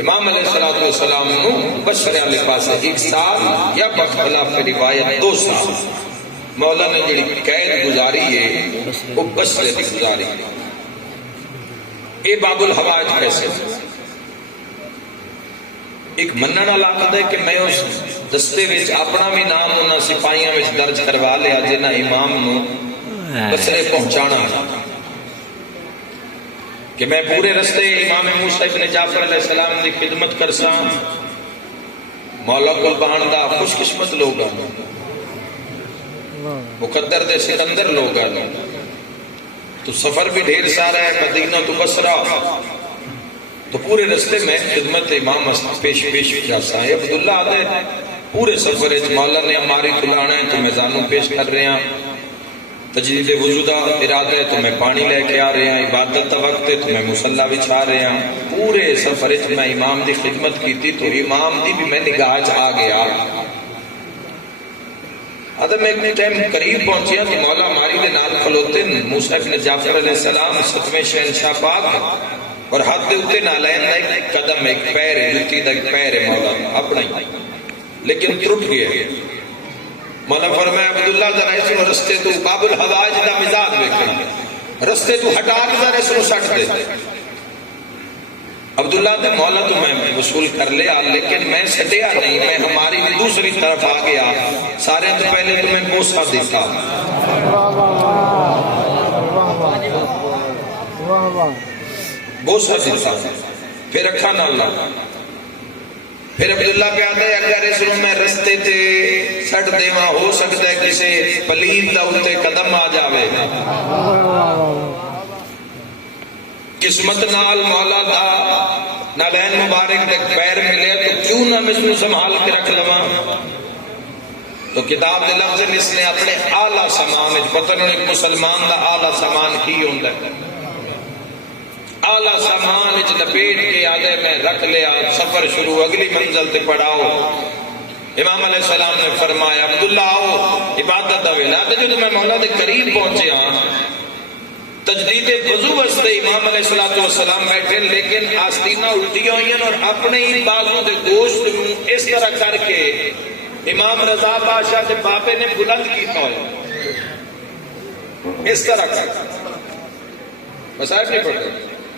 امام علیہ السلام نو بصرے والے پاس سے 1 سال یا بخلاف روایت 2 سال مولا نے جڑی قید گزاری ہے وہ بصرے کی گزاری ہے۔ اے باب الحوائج کیسے ایک مننا لاقت ہے کہ میں اس دستے وچ اپنا بھی نام انہاں سپاہیاں وچ درج کروا لیا جنہاں امام نو بصرے پہنچانا کہ میں پورے رستے امام موسیٰ ابن جعفر علیہ السلام دی خدمت کرساں، مولا کو بہاندہ خوش قسمت لوگ ہیں، مقدر دے سکندر لوگ ہیں، تو سفر بھی ڈھیر سارا ہے مدینہ تو بصرہ، تو پورے رستے میں خدمت امام پیش جاسا ہے۔ عبداللہ آدھے پورے سفر مولا نے ہماری تلانا ہے تو میں زانوں پیش کر رہے ہیں، تجدید وجودہ ارادہ ہے تو میں پانی لے کے آ رہے ہیں، عبادت وقت ہے تو میں مصلی بچھا رہے ہیں۔ پورے سفر میں امام دی خدمت کی تھی تو امام دی بھی میں نگاہ آ گیا۔ ادھر میں ایک ٹائم قریب پہنچیا تو مولا ہماری دے نال کھلوتے موسیٰ ابن جعفر علیہ السلام 7ویں شہنشاہ پاک اور ہاتھ دے اتے نالین دا ایک قدم ایک پیر ہے، جتی دا ایک پیر ہے مولا اپنا ہی، لیکن ٹوٹ گئے۔ مولا فرمایا عبداللہ ذرا اس کو رستے تو باب الحوائج دا مزاج دیکھیں، رستے تو ہٹا کے ذرا اس کو سٹ دے۔ عبداللہ دے مولا تو میں وصول کر لیا لیکن میں سٹیا نہیں، میں ہماری دوسری طرف آ گیا، سارے تو پہلے تو میں بوسہ دیتا، بوسہ دیتا، پھر رکھا نہ اللہ، پھر عبداللہ پہ آتا ہے اگر اس روم میں رستے تے سٹ دے وہاں ہو سکتا ہے کسے پلید دا اٹھے قدم آ جاوے، قسمت نال مولا دا نالین مبارک دے پیر ملے تو کیوں نہ میں اس کو سنبھال کے رکھ لواں۔ تو کتاب دے لفظ اس نے اپنے اعلیٰ سامان پتہ نہیں ایک مسلمان دا اعلیٰ سامان کی ہوندہ ہے، اعلیٰ سامان اچھ لپیٹ کے آدھے میں رکھ لیا، سفر شروع اگلی منزل تے پڑھاؤ۔ امام علیہ السلام نے فرمایا عبداللہ آؤ عبادت دا ویلا، جو میں مولا دے قریب پہنچے ہاں تجدید وضو واسطے امام علیہ الصلوۃ والسلام بیٹھے، لیکن آستینہ الٹیاں ہوئی اور اپنے ہی بازو دے گوشت نوں اس طرح کر کے امام رضا بادشاہ دے بابے نے بلند کیتا ہوا، اس طرح کر مسائل نہیں پڑھتے،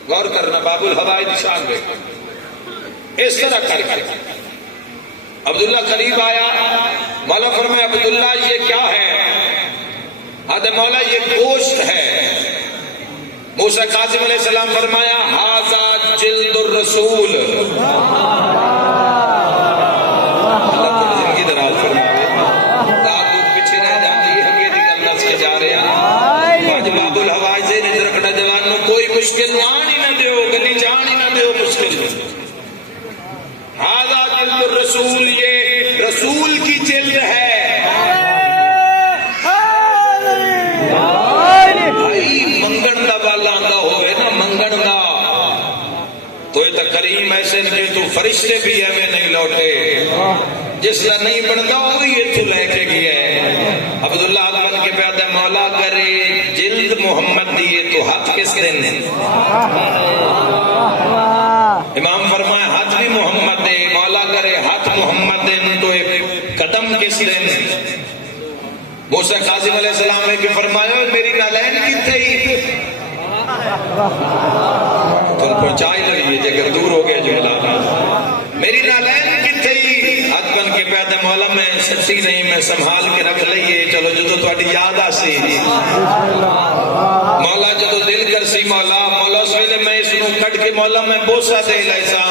غور کرنا، باب الہوائے نشان دے، اس طرح کر کے عبداللہ قریب آیا، مولا فرمایا عبداللہ یہ کیا ہے؟ آدھے مولا یہ گوشت ہے۔ موسیٰ کاظم علیہ السلام فرمایا ھذا جلد الرسول، اللہ کو زندگی دراز فرمائے، داد پیچھے رہ جاتی ہے، ہم یہ نکلنا سے جا رہے ہیں، آج باب الہوائی سے نہیں رکھنا جوان میں کوئی مشکل آن ہی نہ دیو، گلی جان ہی نہ دیو مشکل۔ ھذا جلد الرسول، یہ رسول کی جلد ہے۔ منگن دا والا آندا ہوئے نا، منگن دا تو یہ تو کریم ایسے کہ تو فرشتے بھی ہمیں نہیں لوٹے، جس کا نہیں بنتا وہی یہ تو لے کے گیا ہے۔ عبداللہ بن کے پیادہ مولا کرے جلد محمد دیے تو ہاتھ کس دن ہے؟ امام فرمائے ہاتھ بھی محمد دے، مولا کرے ہاتھ محمد دے تو قدم کس دن؟ موسیٰ کاظم علیہ السلام نے کہ فرمایا میری نالین کی تھی تو پہنچائی لگی ہے اگر دور ہو گیا جملہ، میری نالین کی تھی، ہاتھ بن کے پیادہ مولا میں سچی نہیں، میں سنبھال کے رکھ لئیے، چلو جدو تھوڑی یاد آسی مولا جدو دل کر سی مولا اس ویلے میں اس نو کٹ کے مولا میں بوسا دے لائسا،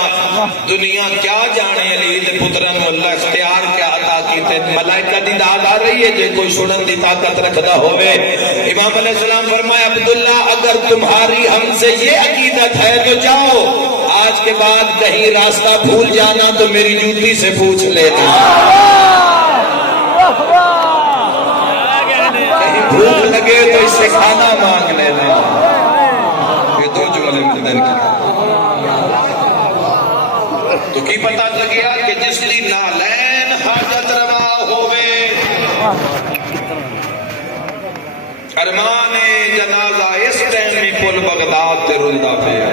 دنیا کیا جانے علی دے پترن اللہ اختیار کیا عطا کیتے، ملائکہ دی داد آ رہی ہے جے کوئی سنن دی طاقت رکھدا ہوئے۔ امام علیہ السلام فرمایا عبداللہ اگر تمہاری ہم سے یہ عقیدت ہے تو جاؤ، آج کے بعد کہیں راستہ بھول جانا تو میری جوتی سے پوچھ لینا، کہیں بھوک لگے تو اس سے کھانا مانگ لینا۔ یہ دو جملے مدن کی تو کی پتہ لگیا کہ جس دی نالین حاجت روا ہوئے، ارمان جنازہ اس ٹائم میں پل بغداد تے رلدا پیا،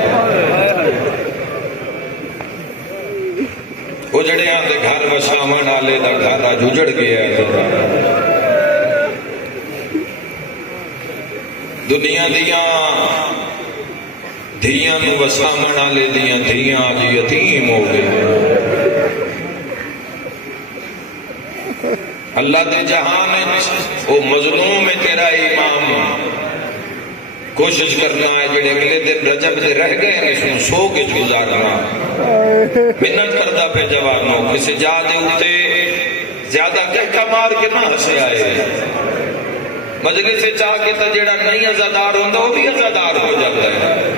اجڑیاں دے گھر وشاون والے دا گھر اج اجڑ گیا ہے، دنیا دیاں دھیاں نو وسامن والے دیاں دھیاں اج یتیم ہو گئے۔ اللہ دے جہان وہ مظلوم ہے تیرا امام، کوشش کرنا ہے جڑے اگلے دن رجب دے رہ گئے اس کو سو کے گزارنا، محنت کردا پہ جوانوں، کسی جا دے اتے زیادہ کہکا مار کے نہ ہنسے آئے، مجلس سے چاہ کے تا جڑا نہیں عزادار ہوندہ وہ بھی عزادار ہو جاتا ہے،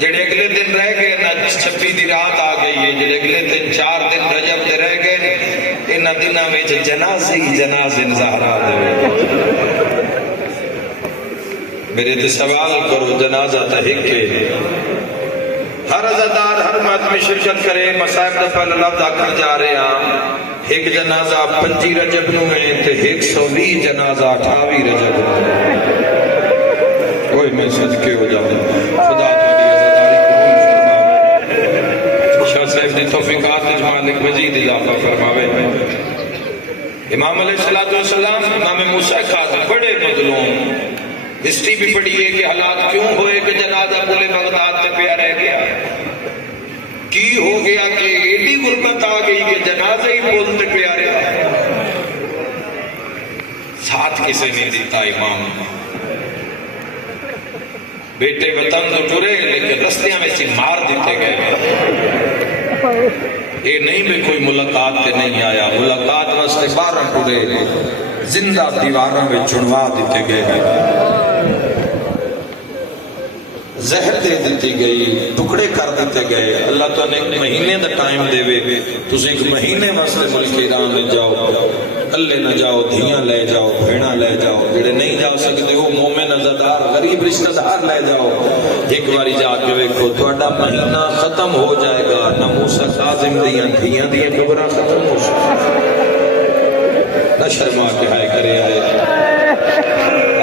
جڑے اگلے دن رہ گئے نا 26 دی رات آ گئی ہے، جڑے اگلے دن 4 دن رجب دے رہ گئے انہاں دنوں میں جنازی زہرا دے، میرے تے سوال کرو جنازہ تحقے، ہر عزادار ہر مات میں شرکت کرے، مصائب دا پہلا لفظ آکر جا رہے ہیں، ایک جنازہ 25 رجب نو ہے تے 120 جنازہ 28 رجب نو، کوئی میں صدقے ہو جاؤں، خدا صاحب دی توفیقات مالک مزید اضافہ فرماوے۔ امام علیہ السلام امام موسیٰ کاظم بڑے مظلوم، ہسٹری بھی پڑھیے کہ حالات کیوں ہوئے کہ جنازہ پورے بغداد تے پیا رہ گیا، کی ہو گیا کہ ایڈی غربت آ گئی کہ جنازہ ہی بولتے پیا رہا، ساتھ کسے نہیں دیتا امام، بیٹے وطن تو ٹرے لیکن رستیاں میں سے مار دیتے گئے، یہ نہیں بھی کوئی ملاقات تے نہیں آیا، ملاقات واسطے 12 ٹرے زندہ دیواراں میں چنوا دیتے گئے، زہر دے دیتی گئی، ٹکڑے کر دیتے گئے۔ اللہ تعالیٰ نے ایک مہینے دا ٹائم دے وے، تُس ایک مہینے واسطے ملک ایران لے جاؤ، اللہ نہ جاؤ، دھیاں لے جاؤ، بھیڑاں لے جاؤ، جڑے نہیں جاؤ سکتے ہو مومن عزادار غریب رشتہ دار لے جاؤ، ایک باری جا کے ویکھو تہاڈا مہینہ ختم ہو جائے گا، نہ موسیٰ کاظم دیاں دھیاں دیاں قبراں ختم ہو سکتی، نہ شرما کے ہائے کرے آئے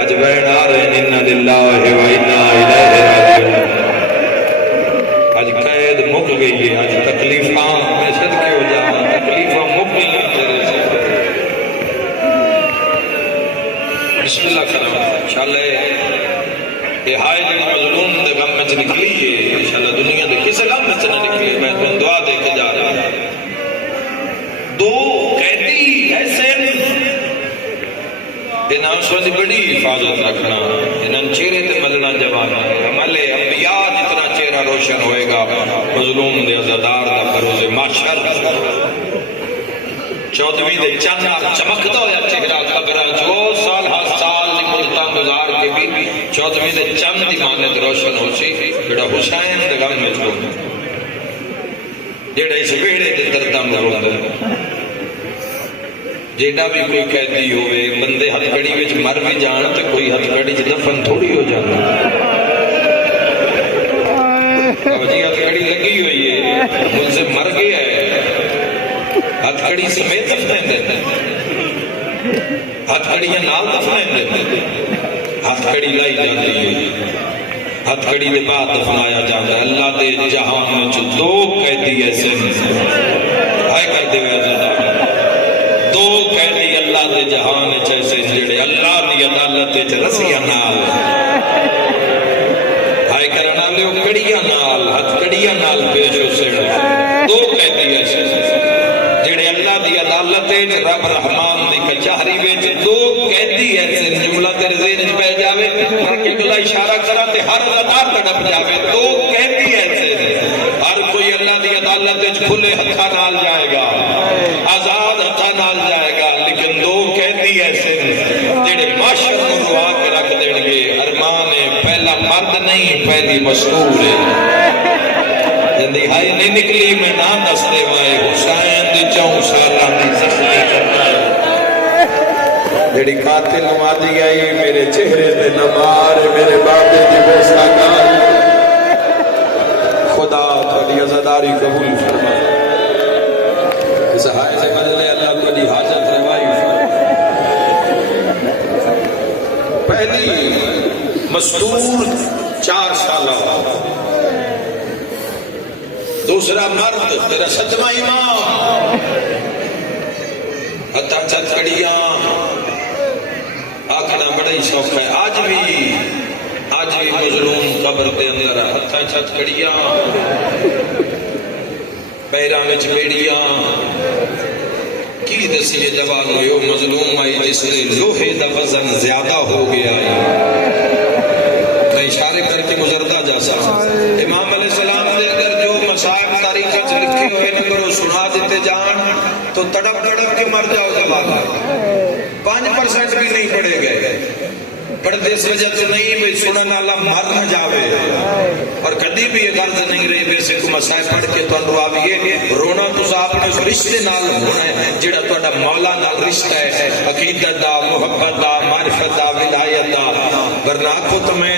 اج بہن آ رہے انا للہ و انا الیہ راجعون۔ آج قید مک گئی ہے، آج تکلیفاں میں صدقے ہو جاؤں، تکلیفاں مک گئی ہیں تیرے سے۔ بسم اللہ کرام انشاءاللہ یہ ہائے دن مظلوم دے غم میں نکلی ہے، انشاءاللہ دنیا دے کسے غم میں نہ نکلی۔ میں تمہیں دعا دے کے جا رہا ہوں۔ دو قیدی ایسے انہاں دی بڑی حفاظت رکھنا، انہاں چہرے تے ملنا جوانا ہے۔ عمل انبیاء جتنا چہرہ روشن ہوئے گا مظلوم دے عزادار دا بروز محشر۔ 14ویں دے چند چمکدا ہویا چہرہ قبراں جو سال ہر سال دی مدتاں گزار کے بھی 14ویں دے چند دی مانت روشن ہو سی جڑا حسین دے غم وچ روندا، جڑا اس ویڑے دے درداں میں روندا۔ جیڑا بھی کوئی قیدی ہوئے بندے ہتھ کڑی وچ مر بھی جان تے کوئی ہتھ کڑی وچ دفن تھوڑی ہو جاتا۔ جی ہتھ کڑی لگی ہوئی ہے، مجھ سے مر گیا ہے، ہتھ کڑی سمیت دفنائیں دیتے، ہتھ کڑیاں نال دفنائیں دیتے، ہتھ کڑی لائی جاتی ہے، ہتھ کڑی دے بعد دفنایا جاتا ہے۔ اللہ دے جہان وچ دو قیدی ایسے ہیں، ہائے کر دے ہوئے عزیزاں، دو قیدی اللہ دے جہان وچ ایسے جڑے اللہ دی عدالت وچ رسیاں نال ہائے کرن والے او کڑیاں نال ہتھ کڑیاں نال پیش ہو سن۔ دو قیدی ایسے جڑے اللہ دی عدالت وچ رب رحمان دی کچہری وچ دو قیدی ایسے جملہ تیرے ذہن وچ پہ جاوے تاکہ گلا اشارہ کرا تے ہر ادار تڑپ جاوے۔ دو قیدی ایسے ہر کوئی اللہ دی عدالت وچ کھلے ہتھاں نال جائے گا، آزاد ہتھاں نال جائے گا، لیکن دو قیدی ایسے جڑے معاشر نو روا کے رکھ دین گے۔ ارمان ہے پہلا مرد نہیں پہلی مستور ہے، جندی ہائی نہیں نکلی میں نہ دس دے وائے حسین دی 4 سالاں دی زخمی کرنا ہے۔ جڑی قاتل نوازی آئی میرے چہرے تے نہ مار، میرے بابے دی بوسہ کار، خدا تھوڑی عزاداری قبول فرمائے۔ اس ہائے سے بدلے اللہ کو دی حاجت روائی فرمائے۔ پہلی مستور 4 سالہ، دوسرا مرد تیرا 7واں امام، ہتھاں چھت کڑیاں آکھنا بڑا ہی شوق ہے۔ آج بھی مظلوم قبر دے اندر ہتھاں چھت کڑیاں، پیراں وچ بیڑیاں، کی دسیے جوان ہوئے مظلوم آئی جس نے لوہے دا وزن زیادہ ہو گیا ہے۔ میں اشارے کر کے گزرتا جا سکتا۔ امام علیہ السلام نے اگر جو مسائل تاریخ سے لکھے ہوئے نمبر سنا دیتے جان تو تڑپ تڑپ کے مر جاؤ گا، 5% بھی نہیں پڑے گئے۔ پڑھتے اس وجہ تو نہیں بھئی سنن والا مر نہ جاوے، اور کدی بھی یہ غرض نہیں رہی ویسے کو مسائل پڑھ کے تو روابیے رونا تو اپنے اس رشتے نال ہونا ہے جڑا تہاڈا مولا نال رشتہ ہے، عقیدت دا، محبت دا، معرفت دا، ولایت دا۔ ورنہ آکھو تو میں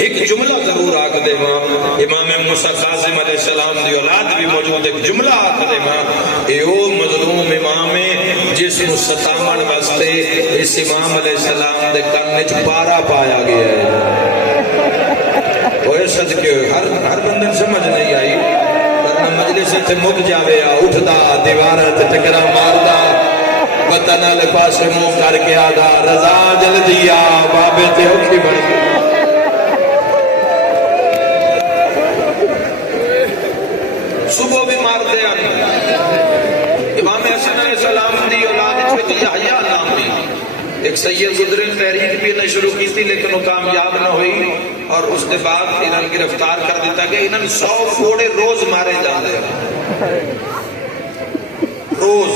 ایک جملہ ضرور آکھ دے ماں، امام موسیٰ کاظم علیہ السلام دی اولاد بھی موجود، ایک جملہ آکھ دے ماں، اے او مظلوم امام ہے جس نو ستامن واسطے اس امام علیہ السلام دے کرنے چ پارا پایا گیا ہے۔ ہوئے صدقے ہر بندن سمجھ نہیں آئی، ورنہ مجلس تے مک جاوے اٹھدا دیوار تے ٹکرا ماردا وطن والے پاسے منہ کر کے آدا رضا جل دیا بابے تے اوکھی بن گئی۔ صبح بھی مار دے امام حسن علیہ السلام دی اولاد وچ یحییٰ نام دی ایک سید گزرے، تحریک بھی نے شروع کی تھی لیکن وہ کامیاب نہ ہوئی، اور اس کے بعد انہوں گرفتار کر دیتا گیا۔ انہوں 100 کوڑے روز مارے جاندے، روز،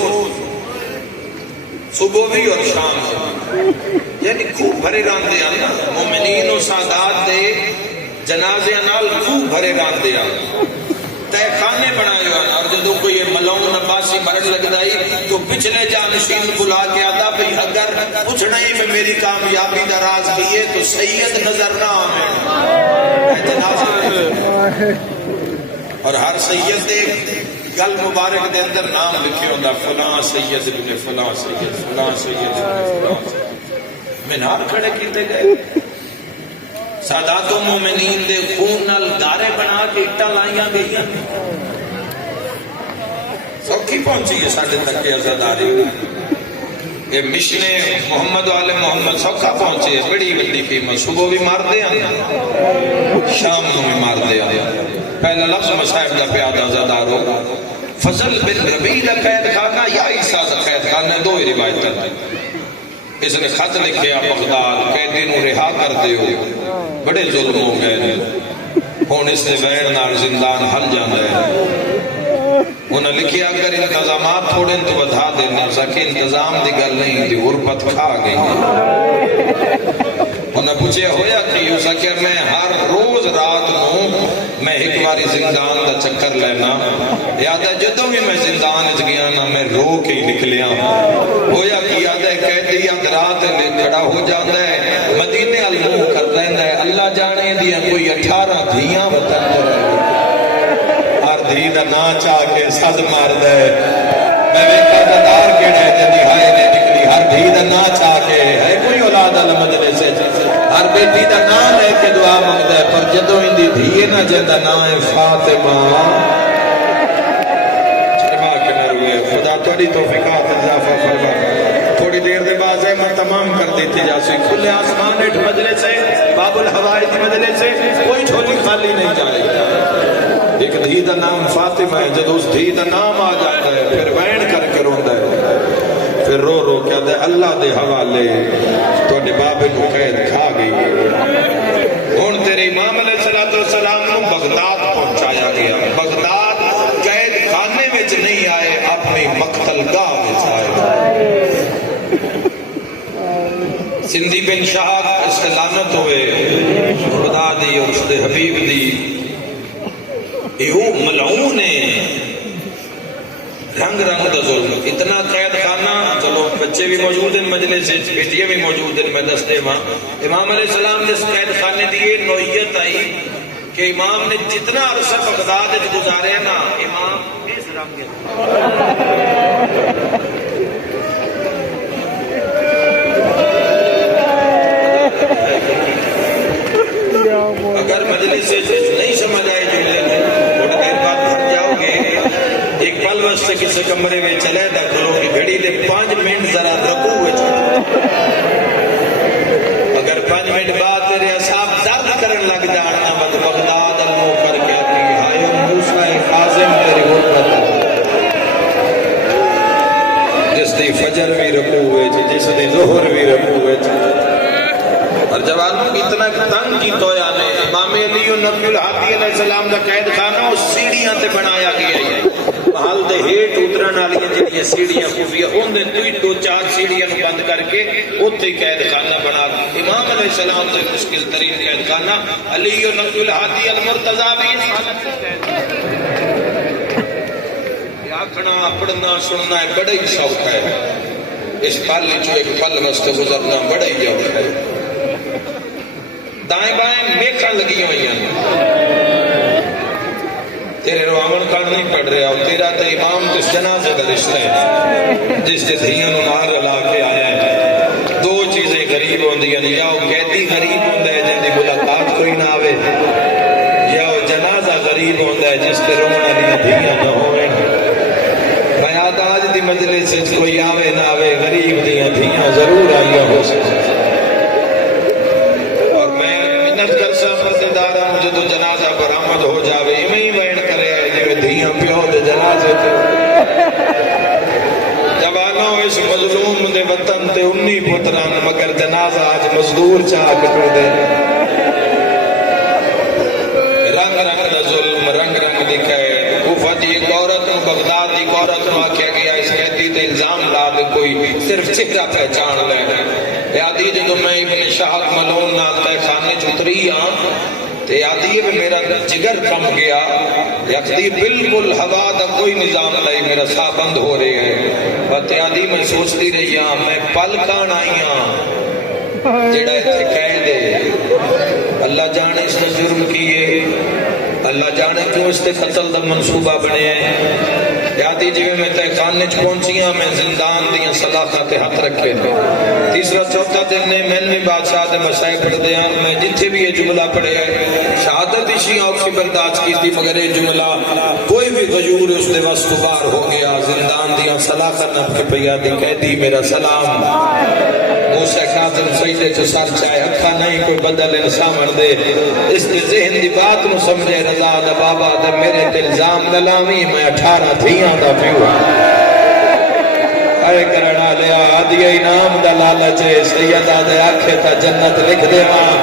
صبح بھی اور شام، یعنی خوب بھرے راندے آنا مومنین و سادات دے جنازے نال خوب بھرے راندے آنا، تہ خانے بنائے ہوئے، اور جدو کوئی ملعون عباسی مرن لگ جائی تو پچھلے جانشین بلا کے آتا بھئی اگر پوچھنا ہی میں میری کامیابی کا راز بھی ہے تو سید نظر نہ آمیں، اور ہر سید دے گل مبارک دے اندر نام لکھے ہوتا فلاں سید ابن فلاں، سید فلاں، سید ابن فلاں۔ مینار کھڑے کیتے گئے، سادات المومنین دے خون نال گارے بنا کے اٹا لائیاں گئی سوکھی پہنچی ہے ساڑھے تک عزاداری یہ مشن محمد والے محمد سوکھا پہنچے بڑی بڑی قیمت صبح بھی مار دیا شام کو بھی مار دیا پہلا لفظ مصاحب دا پیاد عزادار ہو فضل بن ربیع دا قید خانہ یا عیسیٰ دا قید خانہ دو ہی روایت اس نے خط لکھے بغداد قیدی نو رہا کر دیو بڑے ظلم ہو گئے ہون اس نے وین نال زندان حل جانا ہے انہوں نے لکھیا اگر انتظامات تھوڑے تو بتا دینا سکے انتظام دی گل نہیں دی غربت کھا گئی انہوں نے پوچھے ہویا کہ ہو سکے میں ہر روز رات نو میں ایک باری زندان دا چکر لینا یاد ہے جدوں بھی میں زندان اچ گیا نا میں رو کے نکلیا ہویا کہ یاد ہے قیدی رات لے کھڑا ہو جاتا ہے مدینے المو کر لینا ہے اللہ جانے دیا کوئی 18 دھیاں وطن تو رہے ہر دھی دا نا چاہ کے سد مار دے میں ویکھا دار کیڑے جدی ہائے نے نکلی ہر دھی دا نا چاہ کے ہے کوئی اولاد والا مجلس سے ہر بیٹی دا نا لے کے دعا منگدا ہے پر جدوں اندی دھی نہ جندا نا ہے فاطمہ شرما کے نروے خدا تہاڈی توفیقات اضافہ فرما تھوڑی دیر دے بعد میں تمام کر دیتی جا سی کھلے آسمان ہیٹھ مجلس سے باب الحوائج دی مجلس سے کوئی جھولی خالی نہیں جائے گا ایک دھی دا نام فاطمہ ہے جب اس دھی دا نام آ جاتا ہے پھر وین کر کے روندا ہے پھر رو رو کہتا ہے اللہ دے حوالے تواڈے بابے کو قید کھا گئی ہن تیرے امام علیہ الصلوۃ والسلام کو بغداد پہنچایا گیا بغداد قید خانے وچ نہیں آئے اپنی مقتل گاہ وچ آئے سندھی بن شہاب اس سے لعنت ہوئے خدا دی اور اس دے حبیب دی ایہو ملعون ہے رنگ رنگ دا ظلم اتنا قید خانہ چلو بچے بھی موجود ہیں مجلس سے بیٹیاں بھی موجود ہیں میں دستے ماں امام علیہ السلام نے اس قید خانے دیئے نوعیت آئی کہ امام نے جتنا عرصہ بغداد گزارے نا امام اس رنگ اگر مجلس سے نہیں سمجھ آئے جملے تھوڑی دیر بعد بھر جاؤ گے ایک پل وقت سے کسی کمرے میں چلے دا کرو کہ گھڑی دے 5 منٹ ذرا رکو ہوئے اگر 5 منٹ بعد تیرے اصحاب درد کرن لگ جانا مت بغداد المو کر کے اپنی ہائے موسیٰ قاظم تیری غربت جس دی فجر بھی رکو ہوئے جس دی ظہر بھی رکو ہوئے اور جوانوں کی اتنا تنگ کی تویا نے امام علی و نبی الحادی علیہ السلام کا قید خانہ اس سیڑھیاں تے بنایا گیا ہے محل دے ہیٹ اترن والی جڑی سیڑھیاں خفیہ اون دے 2-4 سیڑھیاں بند کر کے اوتھے قید خانہ بنا امام علیہ السلام تے مشکل ترین قید خانہ علی و نبی الحادی المرتضی بھی اس حالت سے آکھنا پڑھنا سننا بڑا ہی شوق ہے اس پل جو ایک پل واسطے گزرنا بڑا ہی شوق ہے دائیں بائیں میکھاں لگی ہوئی ہیں تیرے روامن کان نہیں پڑھ رہے اور تیرا تو امام کس جنازے کا رشتہ ہے جس سے دھیاں نار لا کے آیا ہے 2 چیزیں غریب ہوندی ہیں یا وہ قیدی غریب ہوندا ہے جن دی ملاقات کوئی نہ آوے یا وہ جنازہ غریب ہوندا ہے جس تے رونے والی دھیاں نہ ہوئے میں آج دی مجلس سے کوئی آوے نہ آوے غریب دیاں دھیاں ضرور آئیاں ہو سکتے جدو جنازہ برآمد ہو جاوے ہی وین کرے جو دھیاں پیو دے جنازے تے جوانوں اس مظلوم دے وطن تے 19 پتران مگر جنازہ آج مزدور چاہ کٹو دے رنگ رنگ دا ظلم رنگ رنگ دکھائے کوفہ دی ایک عورت بغداد دی ایک عورت آکھیا گیا اس قیدی تے الزام لا دے کوئی صرف چہرہ پہچان لینا یادی جدو میں ابن شہاب ملون نالتا خانے چتری تے آدھی ہے میرا جگر کم گیا یکتی بالکل ہوا دا کوئی نظام نہیں میرا سا بند ہو رہے ہیں بات آدھی میں سوچتی رہی ہاں میں پل کان آئی ہاں جڑا اتھے کہہ دے اللہ جانے اس نے جرم کیے اللہ جانے کیوں اس نے قتل دا منصوبہ بنے ہیں یادی جی میں تہخانے چ پہنچیاں میں زندان دیاں سلاخاں تے ہاتھ رکھے تھے تیسرا چوتھا دن نے میں بھی بادشاہ دے مسائل پڑھ دیا میں جتھے بھی یہ جملہ پڑھے شہادت اشی آکسی برداشت کی تھی مگر یہ جملہ کوئی بھی غیور اس دے وسط بار ہو گیا زندان دیاں سلاخاں نب کے پیادی کہہ دی میرا سلام موسیٰ کاظم سجدے چو سر چاہے اکھا نہیں کوئی بدل انسان دے اس کے ذہن دی بات نو سمجھے رضا دا بابا دا میرے الزام نلامی میں 18 تھیاں دا پیو اے کرنا لیا آدھی انعام دا لالچے سیدہ دے آنکھے تا جنت لکھ دے ماں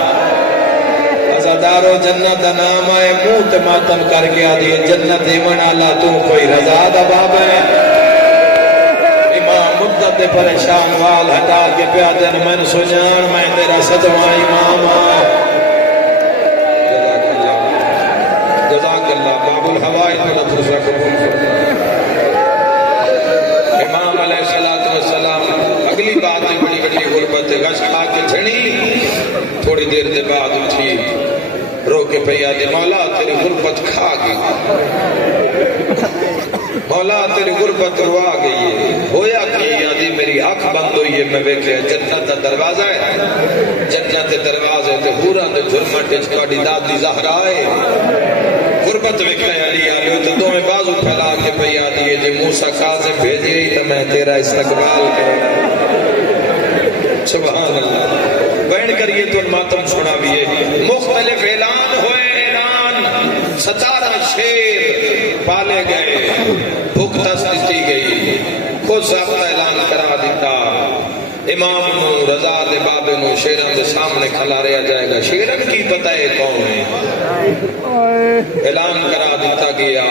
ازادارو جنت دا نام آئے منہ تے ماتم کر کے آدھی جنت ایمن اللہ تو کوئی رضا دا بابا ہے امام مدت دے پریشان وال ہٹا کے پیادن من سجان میں تیرا صدوہ امام جزاک اللہ باب الحوائد میں نفرسہ قبول فرمائے امام علیہ السلام اگلی بات بڑی بڑی غربت غش کھا کے چھڑی تھوڑی دیر دے بعد اٹھی رو کے پہیا دے مولا تیری غربت کھا گئی مولا تیری غربت روا گئی ہے ہویا کہ یادی میری آنکھ بند ہوئی ہے میں ویکھے جنت دا دروازہ ہے جنت دروازے تے حورا دے جھرمٹ اچ تہاڈی دادی زہرا ہے غربت وکھے علی آلیو تو دو میں بازو پھیلا کے پیا دیے جو موسیٰ کاظم بھیجے ہی تو میں تیرا استقبال کروں سبحان اللہ بین کریے تو ماتم سنا بھی ہے مختلف اعلان ہوئے اعلان 17 شیر پالے گئے بھوک دست دی گئی خود ضابطہ اعلان کرا دیتا امام نو رضا دے بابے نو شیران دے سامنے کھلا رہا جائے گا شیران کی پتہ ہے کون ہے اعلان کرا دیتا گیا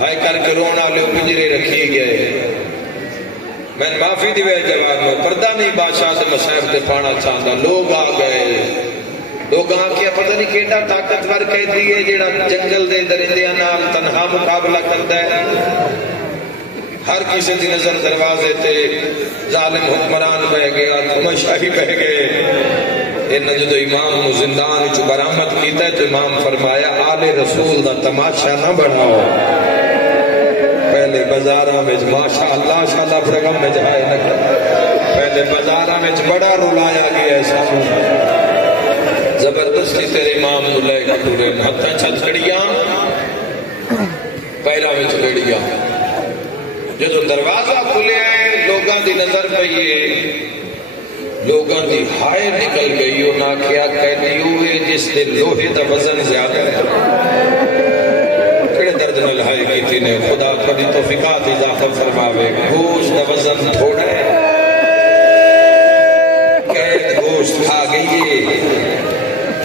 ہائے کر کے رونا لے پنجرے رکھی گئے میں معافی دیوے جواب میں پردہ نہیں بادشاہ سے مسائب تے پانا چاہتا لوگ آ گئے لوگ آ کے پتہ نہیں کیٹا طاقتور قیدی ہے جیڑا جنگل دے درندیاں نال تنہا مقابلہ کرتا ہے ہر کسی دی نظر دروازے تے ظالم حکمران بہ گیا تماشائی بہ گئے انہاں جدو امام نو زندان وچ برآمد کیتا ہے تو امام فرمایا آل رسول دا تماشا نہ بناؤ پہلے بازاراں وچ ماشاءاللہ شاءاللہ پرغم میں جائے نہ پہلے بازاراں وچ بڑا رلایا گیا ہے سامنے زبردستی تیرے امام نو لے کے ٹرے ہتھاں چھت کڑیاں پیراں وچ لڑیاں جدو دروازہ کھلے آئے لوگاں دی نظر پئیے لوگاں دی ہائے نکل گئی انہاں کیا قیدی ہوئے جس دے لوہے دا وزن زیادہ ہے کڑے درد نہ لہائی کی تھی نے خدا کبھی توفیقات اضافہ فرماوے گوشت دا وزن تھوڑا ہے قید گوشت کھا گئی ہے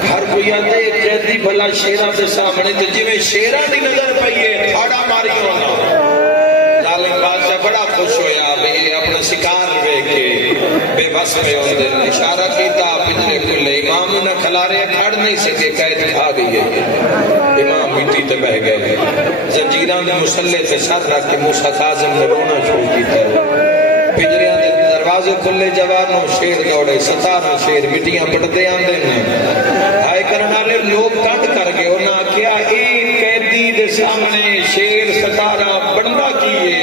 ہر کوئی آتے قیدی بھلا شیرہ دے سامنے تے جویں شیرہ دی نظر پئیے تھاڑا ماری ہونا بادشاہ بڑا خوش ہویا بھی اپنا شکار لے کے بے بس میں ہوندے اشارہ کیتا پنجرے کھلے امام نہ کھلارے کھڑ نہیں سکے قید کھا گئی ہے امام مٹی تے بہ گئے زنجیران دے مسلح تے سر رکھ کے موسیٰ کاظم نے رونا شروع کیتا پنجریاں دے دروازے کھلے جوانوں شیر دوڑے 17 شیر مٹیاں پڑتے آندے نے ہائے کرنا لے لوگ کٹ کر گئے انہاں کیا ایک قیدی دے سامنے شیر 17 بڑھنا کیے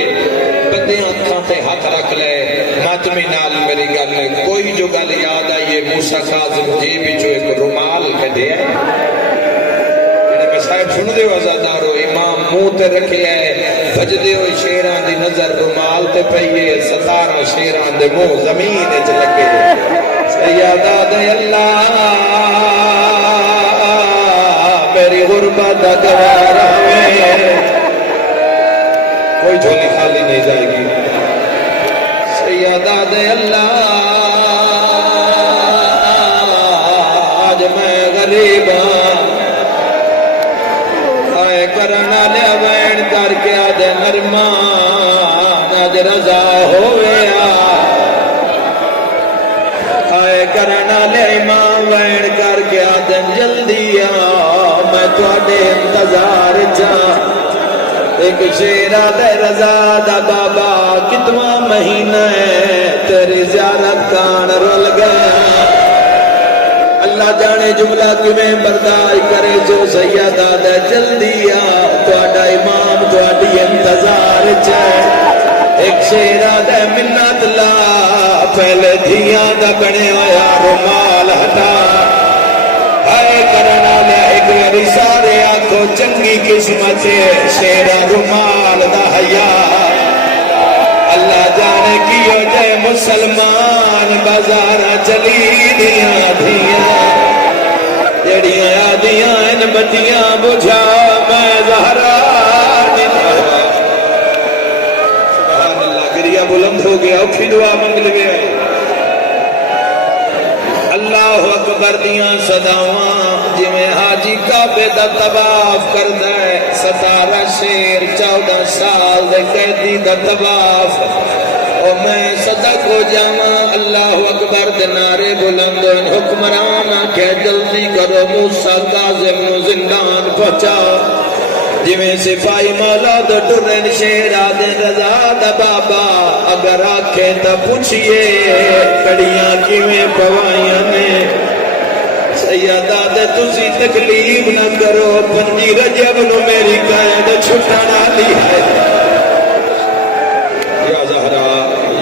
بندے اکھاں تے ہاتھ رکھ لے ماتمی نال میری گل ہے کوئی جو گل یاد آئیے موسیٰ کاظم جی بچو ایک رومال کھڑے ہیں انہیں صاحب سن دے وزادارو امام منہ تے رکھے ہے بج دے ہوئی شیران دی نظر رومال تے پئیے 17 شیران دے منہ زمین اچ لگے سیادہ دے اللہ میری غربت دوارا میں کوئی جھولی خالی نہیں جائے گی سیادہ دے اللہ آج میں غریب آئے کرنا لیا بین کر کے آج نرمان آج رضا ہوئے آئے کرنا لیا امام بین کر کے آج جلدی میں تواڈے انتظار چاہ ایک شیرہ دے رضا دا بابا کتنا مہینہ ہے تیری زیارت کان رول گیا اللہ اللہ جانے جملہ کیویں برداشت کرے جو سیدہ دے جلدی آ تہاڈا امام تہاڈی انتظار چ ہے ایک شیرا دے منت لا پہلے دھیاں دا بنے ہویا رومال ہٹا ہائے کرنا لے ایک واری سارے آکھو چنگی قسمت شیرا رومال دا حیا اللہ جانے کیو جے مسلمان بازارہ چلی دیاں دھیاں جڑیاں آدیاں ان بتیاں بجھا میں زہرا سبحان اللہ گریا بلند ہو گیا اوکھی دعا منگ لگے اللہ اکبر دیاں صداواں جی میں حاجی کعبے دا طواف کردا ہے 17 شیر 14 سال دے قیدی دا طواف او میں صدق ہو جاواں اللہ اکبر دے نعرے بلند ہوئے حکمران کہ جلدی کرو موسیٰ کاظم نو زندان پہنچاؤ جی میں سپاہی مولا دو ٹرن شیر آدھے رضا دا بابا اگر آنکھیں تا پوچھئے کڑیاں کیویں پوائیاں نے سیدہ دے تسی تکلیف نہ کرو پنجی رجب نو میری قید چھٹانا لی ہے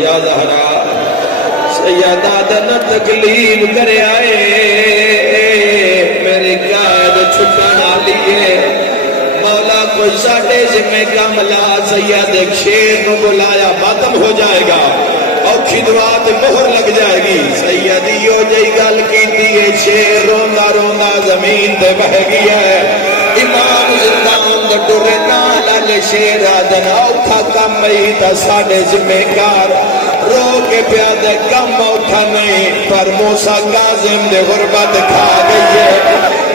یا زہرا سیدہ دے نہ تکلیف کرے آئے میری قید چھٹانا لیے مولا کوئی ساڑھے ذمہ کاملہ سید ایک شیر نو بلایا ماتم ہو جائے گا اوکھی دعا تے مہر لگ جائے گی سیدی ہو جائی گل کی دیئے شیر روندہ روندہ زمین تے بہ گیا ہے امام زندان دا ڈورے نالا لے شیر آدن اوکھا کم مئی تا ساڑھے ذمہ کار رو کے پیادے کم اوکھا نہیں پر موسیٰ کاظم دے غربت کھا گئی ہے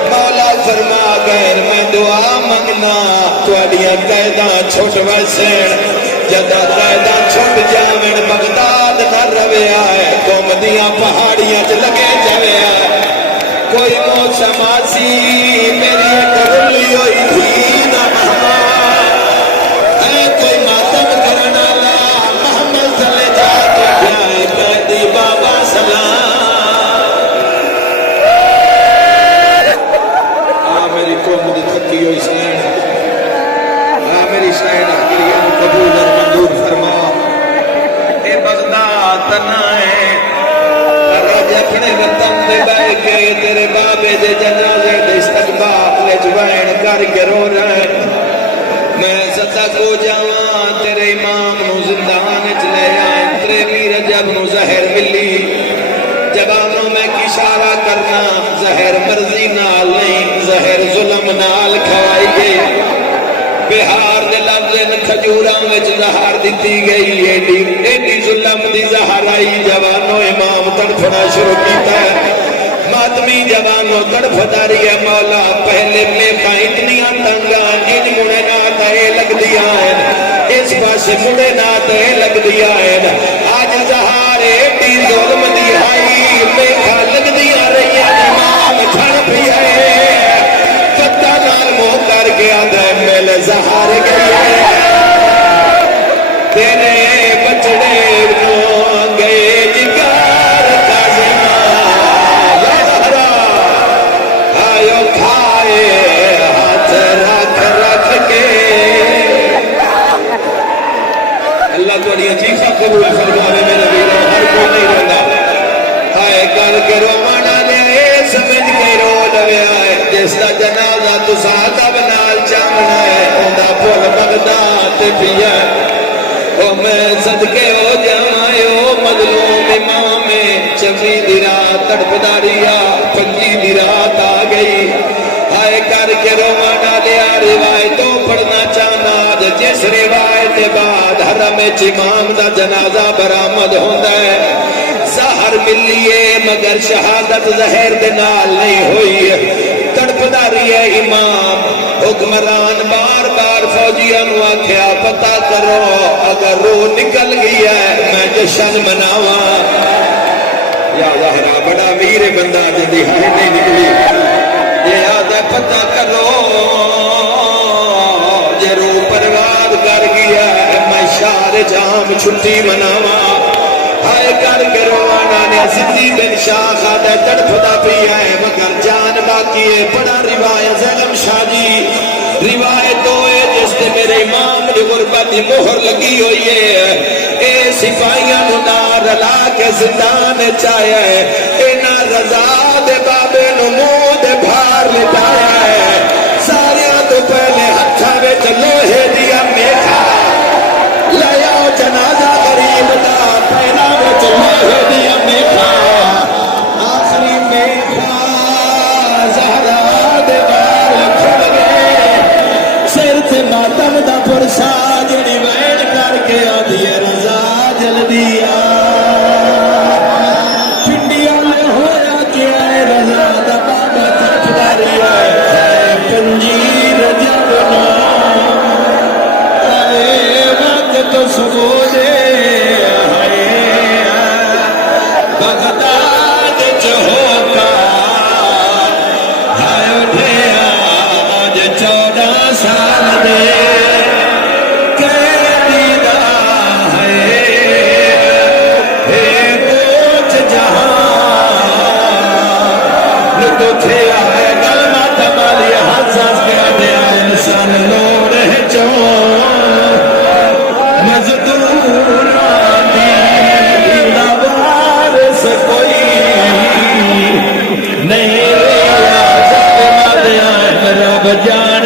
مولا فرما گئے میں دعا منگنا توڑیاں قیداں چھوٹ ویسین جدہ قیداں چھوٹ جاوین بغداد نہ روے آئے قوم دیاں پہاڑیاں چ لگے جاوے آئے کوئی موسم آسی میری ایک رلی ہوئی تھی نہ مہمان اے کوئی ماتم کرنا لا محمد صلی جا کے جائے قیدی بابا سلام میری قوم دی تھکی ہوئی سین میری سین اکریہ قبول اور منظور فرما اے بغداد تنہ ہے رج اپنے وطن دے بے کے تیرے بابے دے جنازے دے استقبال لے جوائن کر کے رو رہے میں صدق ہو جاواں تیرے امام نو زندان چلے آئیں تیرے میر جب نو زہر ملی جبانوں میں اشارہ کرنا زہر مرضی نال نہیں زہر ظلم نال کھوائی گئی بہار دے لفظ کھجوراں وچ زہر دتی گئی ایڈی ظلم دی زہر آئی جوانوں امام تڑپنا شروع کیتا ہے ماتمی جوانوں تڑپتا رہی ہے مولا پہلے میخاں اتنیاں تنگاں ان مڑے نہ تے لگ دیا ہے اس پاس مڑے نہ تے لگ دیا ہے آج زہر ایڈی ظلم دی آئی میخاں لگ دیا رہی ہے امام کھڑ بھی ہے پتہ نال منہ کر کے آدھے میلے زہر گئی ہے تیرے بچڑے نو گئے جگار کازمہ یا زہرا آئیو کھائے ہاتھ رکھ رکھ کے اللہ تو نہیں چیخا قبول فرماوے میرے ویرہ ہر کوئی نہیں رہنا آئے کر کے رومانا لے آئے سمجھ کے رو لوے آئے جس دا جنازہ تو ساتھ بنال چاہنا ہے اندہ پھول بغداد بھی ہے او میں صدقے ہو جائے او مظلوم امام چویں دی رات تڑپ داریا پنجی دی رات آ گئی آئے کر کے رومانا لیا روایتوں پڑھنا چاہنا جس روایت بعد حرم امام دا جنازہ برآمد ہوتا ہے زہر ملیے مگر شہادت زہر دے نال نہیں ہوئی تڑپ داری ہے امام حکمران بار بار فوجیاں نو آکھیا پتہ کرو اگر روح نکل گئی ہے میں جشن مناواں یا زہرا بڑا ویر بندہ جدی ہائے نہیں نکلی یہ آدھا پتہ کرو جے روح پرواد کر گیا ہے میں شار جام چھٹی مناواں ہائے کر کے روانا نے زندی بن شاہ خادہ تڑپ دا پی ہے مگر امام دی غربت دی مہر لگی ہوئی ہے اے سپاہیاں نو نال رلا کے زندان چایا ہے اے نا رضا دے بابے نو منہ دے بھار لٹایا ہے ساریاں تو پہلے ہتھاں وچ لوہے دیا میٹھا لایا جنازہ غریب دا پہنا وچ لوہے دیا میٹھا آخری میٹھا زہرا دے بال کھل گئے سر تے ماتم دا پرسا جڑی وین کر کے آدھی ہے رضا جلدی آ پنڈیاں میں ہویا کیا ہے رضا دا بابا تکداری ہے پنجیر جبنا آئے وقت سبودے بغداد چہوکا ہائے اٹھے آج 14 سال دے قیدی دا ہے اے کوچ جہاں لٹو تھے آئے کلمہ تمالی حساس پہ دے آئے انسان لوڑ ہے چون مزدور آدھی نوار سے کوئی نہیں رہا جب مدیان رب جان